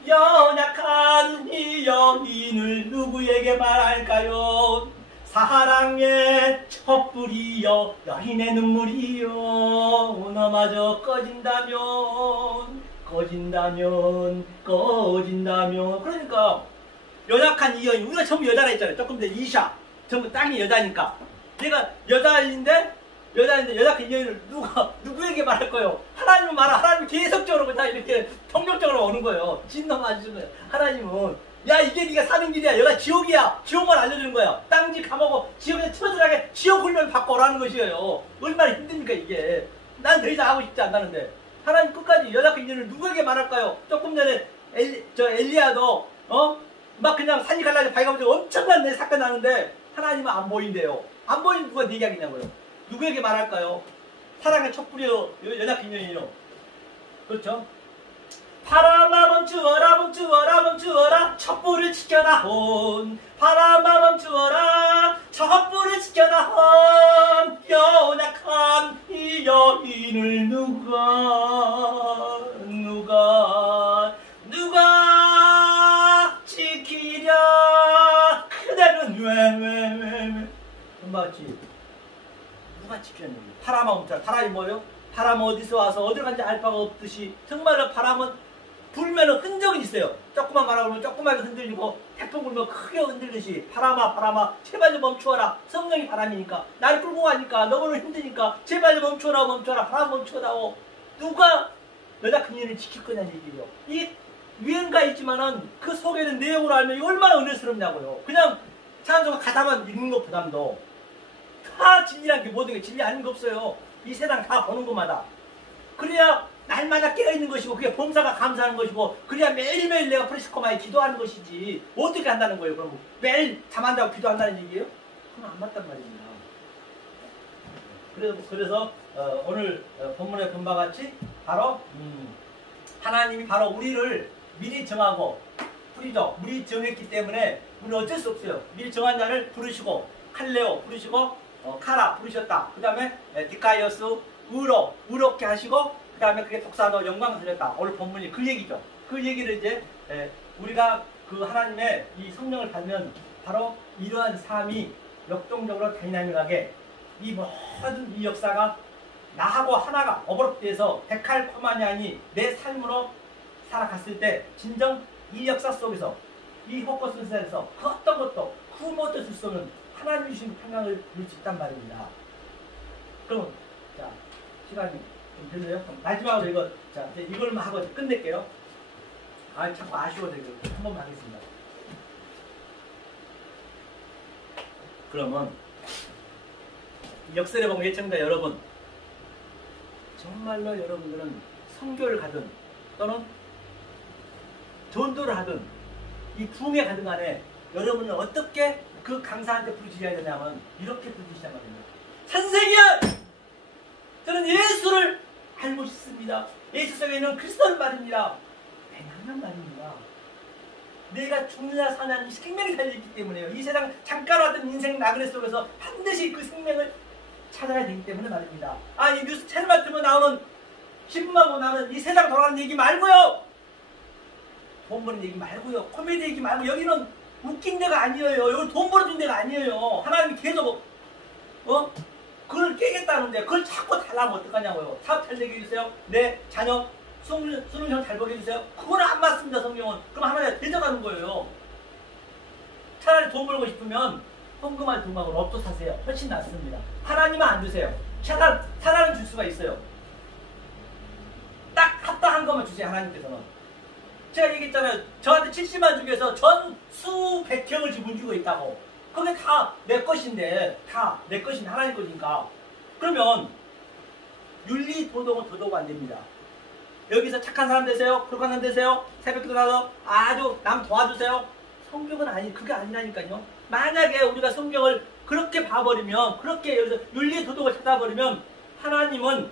연약한 이 여인을 누구에게 말할까요? 사랑의 촛불이여 여인의 눈물이여 너마저 꺼진다면 그러니까 연약한 이 여인 우리가 전부 여자라 했잖아요. 조금 전에 이샤 전부 땅이 여자니까 내가 여자인데 연약한 이 여인을 누구에게 말할 거예요? 하나님은 하나님이 계속적으로 그냥 이렇게 폭력적으로 오는 거예요. 진노 맞으신 거예요. 하나님은 야 이게 네가 사는 길이야. 여기가 지옥이야. 지옥만 알려주는 거야. 땅지 감하고 지옥에 처절하게 지옥 훈련을 받고 오라는 것이에요. 얼마나 힘듭니까 이게. 난 더 이상 하고 싶지 않다는데 하나님 끝까지 연약한 인연을 누구에게 말할까요? 조금 전에 엘리야도 막 그냥 산이 갈라져 발가벗어 엄청난 내 사건 나는데 하나님은 안 보인대요. 안 보이는 누가 얘기하겠냐고요. 누구에게 말할까요? 사랑의 촛불이요 연약한 인연이요. 그렇죠? 바람아 멈추어라 촛불을 지켜다혼 바람아 멈추어라 촛불을 지켜다혼 연약한 이 여인을 누가 지키랴 그대는 왜 맞지? 누가 지키냐고. 바람아 멈추어라. 바람이 뭐예요? 바람은 어디서 와서 어디로 간지 알 바가 없듯이 정말로 바람은 불면은 흔적이 있어요. 조금만 바람을 조금만 흔들리고 태풍 불면 크게 흔들듯이 바람아 제발 좀 멈추어라. 성령이 바람이니까 나를 끌고 가니까 너무 힘드니까 제발 좀 멈추어라 바람 멈추어라고. 누가 연약한 인연을 지킬 거냐는 얘기죠. 이 유행가 있지만은 그 속에는 내용을 알면 이거 얼마나 은혜스럽냐고요. 그냥 찬송가 가사만 읽는 것보다도 다 진리란 게 모든 게 진리 아닌 거 없어요. 이 세상 다 보는 것마다. 그래야 날마다 깨어있는 것이고 그게 범사가 감사하는 것이고 그래야 매일매일 내가 프레시코마에 기도하는 것이지 어떻게 한다는 거예요. 그럼 매일 잠 안 자고 기도한다는 얘기예요? 그건 안 맞단 말입니다. 그래서 오늘 본문에 본 바와 같이 바로 하나님이 바로 우리를 미리 정하고 미리 정했기 때문에 우리는 어쩔 수 없어요. 미리 정한 자를 부르시고 칼레오 부르시고 카라 부르셨다. 그 다음에 디카이오스 의롭게 하시고 그 다음에 그게 독사도 영광을 드렸다. 오늘 본문이 그 얘기죠. 그 얘기를 이제 우리가 그 하나님의 이 성령을 받으면 바로 이러한 삶이 역동적으로 다이나믹하게 이 모든 이 역사가 나하고 하나가 어버럽돼서 데칼코마니안이 내 삶으로 살아갔을 때 진정 이 역사 속에서 이 헛것을 세상에서 그 어떤 것도 그 무엇도 줄 수 없는 하나님 주신 평강을 누릴 수 있단 말입니다. 그럼 자 시간이 좀 되네요. 마지막으로 이거 자 이제 이걸만 하고 이제 끝낼게요. 아 자꾸 아쉬워서 이거 한 번만 하겠습니다. 그러면 역설에 보면 예청자 여러분 정말로 여러분들은 선교를 가든 또는 전도를 하든 이 부흥에 가든 간에 여러분은 어떻게 그 강사한테 부르짖어야 되냐면 이렇게 부르짖어야 됩니다. 선생님! 저는 예수를 알고 싶습니다. 예수 속에 있는 그리스도를 말입니다. 왜냐면 말입니다. 내가 죽느냐 사느냐 이 생명이 달려있기 때문에요. 이 세상 잠깐 왔던 인생 나그네 속에서 반드시 그 생명을 찾아야 되기 때문에 말입니다. 아, 이 뉴스 채널만 뜨면 나오는 신문만 보면 나오는 이 세상 돌아가는 얘기 말고요. 돈 버는 얘기 말고요. 코미디 얘기 말고 여기는 웃긴 데가 아니에요. 여기 돈 벌어준 데가 아니에요. 하나님이 계속 그걸 깨겠다는데 그걸 자꾸 달라면 어떡하냐고요. 사업 잘 되게 해주세요. 내 자녀 수능시험 잘 보게 해주세요. 그거는 안 맞습니다. 성경은. 그럼 하나님이 대적하는 거예요. 차라리 돈 벌고 싶으면 헌금할 돈하고 로또 사세요. 훨씬 낫습니다. 하나님은 안 주세요. 차라리 줄 수가 있어요. 딱 합당한 것만 주세요. 하나님께서는. 제가 얘기했잖아요. 저한테 70만 주기위해서 전 수백 형을 지금 주고 있다고. 그게 다 내 것인데 다 내 것인데 하나님 것이니까. 그러면 윤리도덕은 도덕 안 됩니다. 여기서 착한 사람 되세요. 그런 사람 되세요. 새벽기도 나서 아주 남 도와주세요. 성경은 그게 아니라니까요. 만약에 우리가 성경을 그렇게 봐버리면 그렇게 여기서 윤리도덕을 찾아버리면 하나님은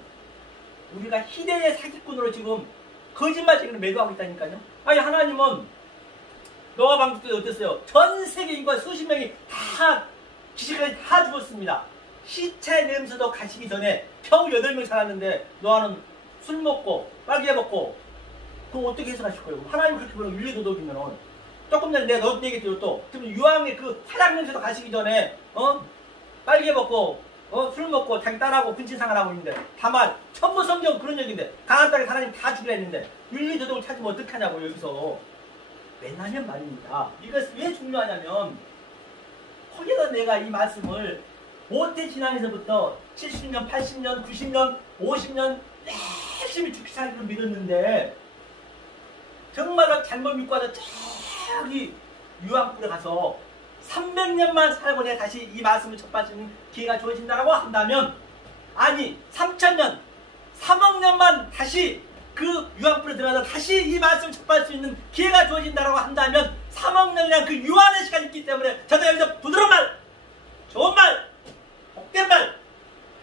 우리가 희대의 사기꾼으로 지금 거짓말쟁이를 매도하고 있다니까요. 아니 하나님은 노아 방주 때 어땠어요? 전 세계 인구가 수십 명이 다 기식까지 다 죽었습니다. 시체 냄새도 가시기 전에 겨우 8명 살았는데 노아는 술 먹고 빨개 먹고 그럼 어떻게 해석하실 거예요? 하나님 그렇게 보면 윤리도덕이면은 조금 전에 내가 너도 얘기했죠. 또 지금 유황의 그 화장 냄새도 가시기 전에 빨개 먹고 술 먹고 자기 딸하고 근친상을 하고 있는데 다만 천부 성경 그런 얘기인데 강한 땅에 하나님 다 죽이라 했는데 윤리도덕을 찾으면 어떡하냐고 여기서. 왜냐면 말입니다. 이것이 왜 중요하냐면 거기서 내가 이 말씀을 모태신앙에서부터 70년, 80년, 90년, 50년 열심히 죽기 살기로 믿었는데 정말 잘못 믿고 와서 저기 유황불에 가서 300년만 살고 내가 다시 이 말씀을 접할 수 있는 기회가 주어진다고 한다면 아니 3000년, 3억 년만 다시 그 유황불에 들어가서 다시 이 말씀을 접할 수 있는 기회가 주어진다고 한다면 3억 년이란 그 유한의 시간이 있기 때문에 저도 여기서 부드러운 말, 좋은 말, 복된 말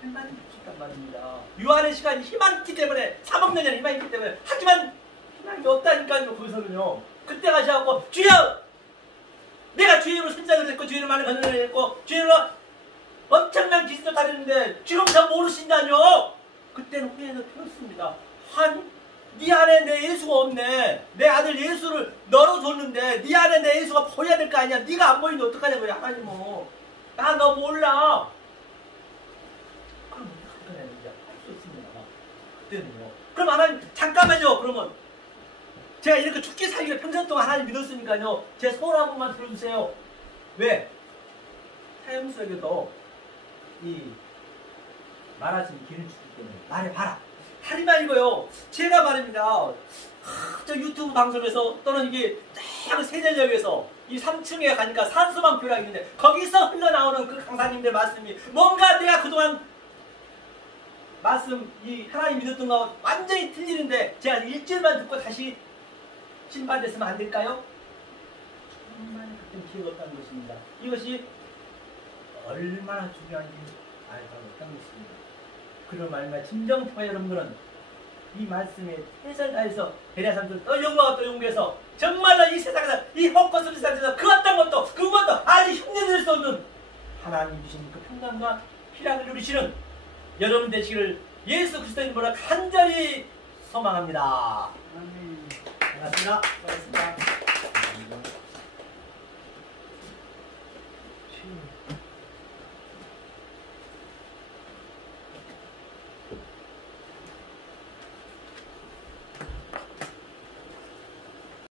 할 말이 없었단 말입니다. 유한의 시간이 희망이 있기 때문에 3억 년이라는 희망이 있기 때문에 하지만 희망이 없다니까요. 거기서는요. 그때 가셔갖고 주여 내가 주의로 선장을 했고 주의로 많은 건너를 했고 주의로 엄청난 기술도 다녔는데 지금 다 모르신다뇨. 그때는 후회는 들었습니다. 네 안에 내 예수가 없네. 내 아들 예수를 너로 줬는데 네 안에 내 예수가 보여야 될 거 아니야. 네가 안 보이는데 어떡하냐고요. 하나님은 나 너 몰라. 그럼 어떡할 거냐 이제 할 수 있습니다. 그때는요. 그럼 하나님 잠깐만요. 그러면 제가 이렇게 죽기 살기를 평생 동안 하나님 믿었으니까요. 제 소원 한 번만 들어주세요. 왜? 사형수에게도 이 말하시는 길을 주기 때문에 말해봐라. 다리 말고요. 제가 말입니다. 저 유튜브 방송에서 또는 이게 딱 세전역에서 이 3층에 가니까 산소방 교회가 있는데 거기서 흘러나오는 그 강사님들 말씀이 뭔가 내가 그동안 말씀 이 하나님 믿었던 거 완전히 틀리는데 제가 일주일만 듣고 다시 심판됐으면 안 될까요? 정말 그때 기회가 없다는 것입니다. 이것이 얼마나 중요한지 알고 있다는 것입니다. 그런 말만 진정토가 여러분들은 이 말씀에 최선을 다해서 베레아산들 또 연구하고 또 연구해서 정말로 이 세상에서 이 헛것을 세상에서 그 어떤 것도 그것도 아니 흉내낼 수 없는 하나님 주신 그 평강과 희락을 누리시는 여러분 되시기를 예수 그리스도의 이름으로 간절히 소망합니다. 아멘. 반갑습니다. 고맙습니다.